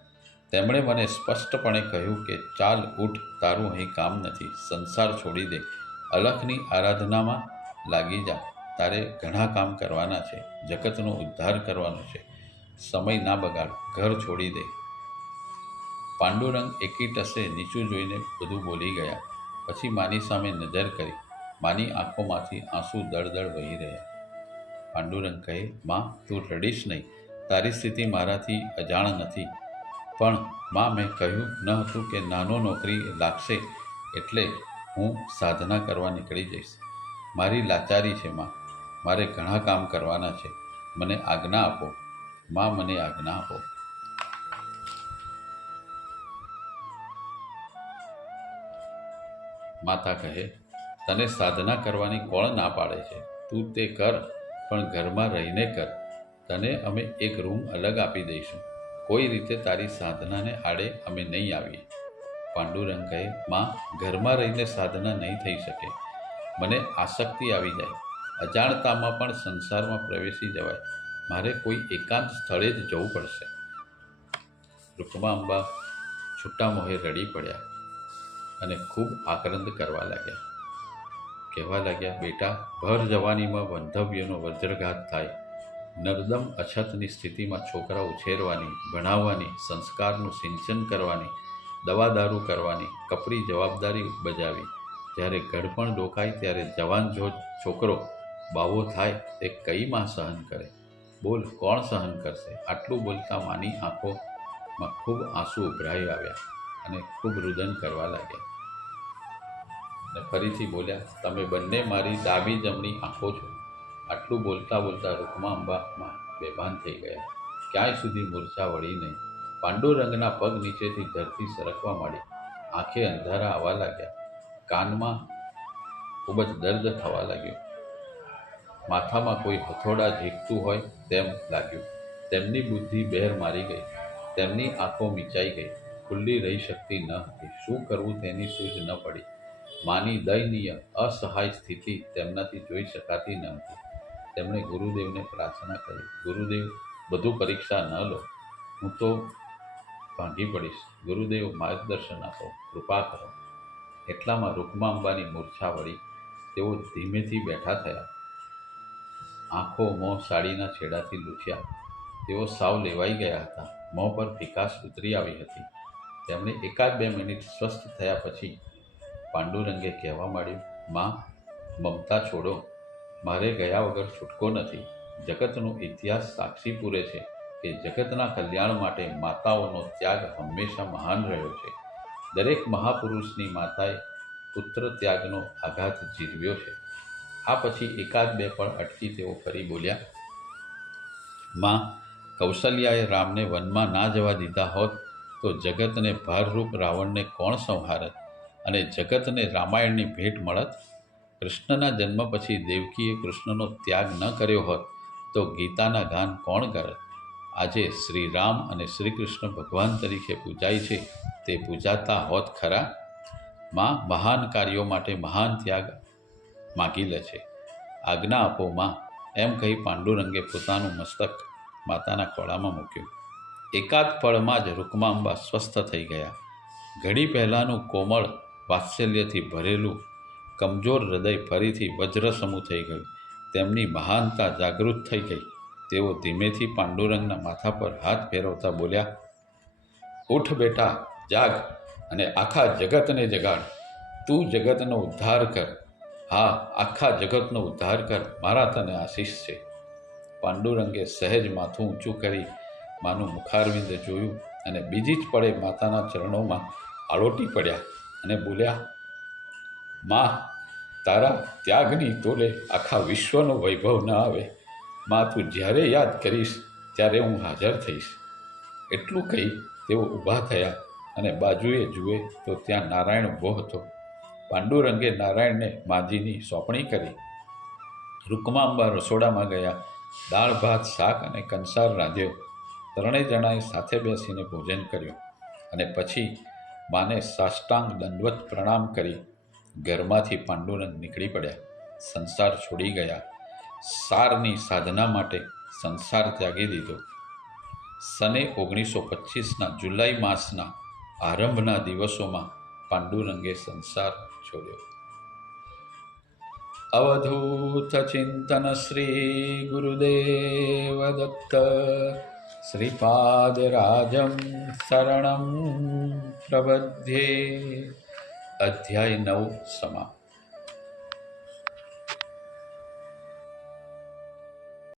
તેમણે મને સ્પષ્ટપણે કહ્યું કે ચાલ, ઉઠ, તારું અહીં કામ નથી. સંસાર છોડી દે. અલખની આરાધનામાં લાગી જા. તારે ઘણા કામ કરવાના છે. જગતનો ઉદ્ધાર કરવાનો છે. સમય ના બગાડ. ઘર છોડી દે. પાંડુરંગ એકી ટસે નીચું જોઈને બધું બોલી ગયા. પછી માની સામે નજર કરી. માની આંખોમાંથી આંસુ દળદળ વહી રહ્યા. પાંડુરંગ કહે, માં, તું રડીશ નહીં. તારી સ્થિતિ મારાથી અજાણ નથી. પણ માં, મેં કહ્યું ન હતું કે નાનો નોકરી લાગશે એટલે હું સાધના કરવા નીકળી જઈશ. મારી લાચારી છે માં. મારે ઘણા કામ કરવાના છે. મને આજ્ઞા આપો માં, મને આજ્ઞા આપો. માતા કહે, તને સાધના કરવાની કોણ ના પાડે છે? તું તે કર, પણ ઘરમાં રહીને કર. તને અમે એક રૂમ અલગ આપી દઈશું. કોઈ રીતે તારી સાધનાને આડે અમે નહીં આવીએ. પાંડુરંગ કહે, માં, ઘરમાં રહીને સાધના નહીં થઈ શકે. મને આસક્તિ આવી જાય અજાણતામાં પણ સંસારમાં પ્રવેશી જવાય. મારે કોઈ એકાંત સ્થળે જ જવું પડશે. રૂકમાંબા છૂટા મોહે રડી પડ્યા અને ખૂબ આક્રંદ કરવા લાગ્યા. કહેવા લાગ્યા, બેટા, ભર જવાનીમાં બંધવ્યનો વજ્રઘાત થાય. નર્દમ અછતની સ્થિતિમાં છોકરા ઉછેરવાની, ભણાવવાની, સંસ્કારનું સિંચન કરવાની, દવા દારૂ કરવાની કપરી જવાબદારી બજાવી. જ્યારે ઘડપણ ડોકાય ત્યારે જવાન જો છોકરો બાવો થાય તે કઈ માં સહન કરે? બોલ, કોણ સહન કરશે? આટલું બોલતા માની આંખોમાં ખૂબ આંસુ ઉભરાઈ આવ્યા અને ખૂબ રુદન કરવા લાગ્યા. અને ફરીથી બોલ્યા, તમે બંને મારી ડાબી જમણી આંખો છો. આટલું બોલતા બોલતા રૂકમાંબામાં બેભાન થઈ ગયા. ક્યાંય સુધી મૂર્છા વળી નહીં. પાંડુરંગના પગ નીચેથી ધરતી સરકવા માંડી. આંખે અંધારા આવવા લાગ્યા. કાનમાં ખૂબ જ દર્દ થવા લાગ્યું. માથામાં કોઈ હથોડા ઝીકતું હોય તેમ લાગ્યું. તેમની બુદ્ધિ બહેર મારી ગઈ. તેમની આંખો મીચાઈ ગઈ. ખુલ્લી રહી શકતી ન હતી. શું કરવું તેની સૂઝ ન પડી. માની દયનીય અસહાય સ્થિતિ તેમનાથી જોઈ શકાતી ન હતી. તેમણે ગુરુદેવને પ્રાર્થના કરી, ગુરુદેવ, બધું પરીક્ષા ન લો, હું તો ભાંગી પડીશ. ગુરુદેવ, માર્ગદર્શન આપો, કૃપા કરો. એટલામાં રૂકમાંબાની મૂર્છા વળી. તેઓ ધીમેથી બેઠા થયા. આંખો મોં સાડીના છેડાથી લૂછ્યા. તેઓ સાવ લેવાઈ ગયા હતા. મોં પર ફિકાશ ઉતરી આવી હતી. તેમણે 1-2 મિનિટ સ્વસ્થ થયા પછી પાંડુરંગે કહેવા માંડ્યું, માં, મમતા છોડો. મારે ગયા વગર છૂટકો નથી. જગતનો ઇતિહાસ સાક્ષી પૂરે છે કે જગતના કલ્યાણ માટે માતાઓનો ત્યાગ હંમેશા મહાન રહ્યો છે. દરેક મહાપુરુષની માતાએ પુત્ર ત્યાગનો આઘાત જીરવ્યો છે. આ પછી 1-2 પળ અટકી તેઓ ફરી બોલ્યા, માં, કૌશલ્યાએ રામને વનમાં ના જવા દીધા હોત તો જગતને ભારરૂપ રાવણને કોણ સંહારત અને જગતને રામાયણની ભેટ મળત? કૃષ્ણના જન્મ પછી દેવકીએ કૃષ્ણનો ત્યાગ ન કર્યો હોત તો ગીતાના ગાન કોણ કરત? આજે શ્રી રામ અને શ્રી કૃષ્ણ ભગવાન તરીકે પૂજાય છે તે પૂજાતા હોત ખરા? માં મહાન કાર્યો માટે મહાન ત્યાગ માગી લે છે. આજ્ઞા આપો માં. એમ કહી પાંડુરંગે પોતાનું મસ્તક માતાના ખોળામાં મૂક્યું. 1 પળમાં જ રૂકમાંબા સ્વસ્થ થઈ ગયા. ઘડી પહેલાંનું કોમળ વાત્સલ્યથી ભરેલું કમજોર હૃદય ફરીથી વજ્રસમું થઈ ગયું. તેમની મહાનતા જાગૃત થઈ ગઈ. તેઓ ધીમેથી પાંડુરંગના માથા પર હાથ ફેરવતા બોલ્યા, ઉઠ બેટા, જાગ અને આખા જગતને જગાડ. તું જગતનો ઉદ્ધાર કર. હા, આખા જગતનો ઉદ્ધાર કર. મારા તને આશીષ છે. પાંડુરંગે સહેજ માથું ઊંચું કરી માનું મુખારવિંદ જોયું અને બીજી જ પળે માતાના ચરણોમાં આળોટી પડ્યા અને બોલ્યા, માં, તારા ત્યાગની તોલે આખા વિશ્વનો વૈભવ ન આવે. માં, તું જ્યારે યાદ કરીશ ત્યારે હું હાજર થઈશ. એટલું કહી તેઓ ઊભા થયા અને બાજુએ જુએ તો ત્યાં નારાયણ ઊભો હતો. પાંડુરંગે નારાયણને માજીની સોંપણી કરી. રૂકમાંબા રસોડામાં ગયા. દાળ ભાત શાક અને કંસાર રાંધ્યો. 3 જણાએ સાથે બેસીને ભોજન કર્યું અને પછી માને સાષ્ટાંગ દંડવત પ્રણામ કરી ઘરમાંથી પાંડુરંગ નીકળી પડ્યા. સંસાર છોડી ગયા. સારની સાધના માટે સંસાર ત્યાગી દીધો. સને 1925ના જુલાઈ માસના આરંભના દિવસોમાં પાંડુરંગે સંસાર છોડ્યો. અવધૂત ચિંતન શ્રી ગુરુદેવ દત્ત શ્રીપાદરાજમ શરણમ પ્રબધ્યે. અધ્યાય 9 સમાપ્ત.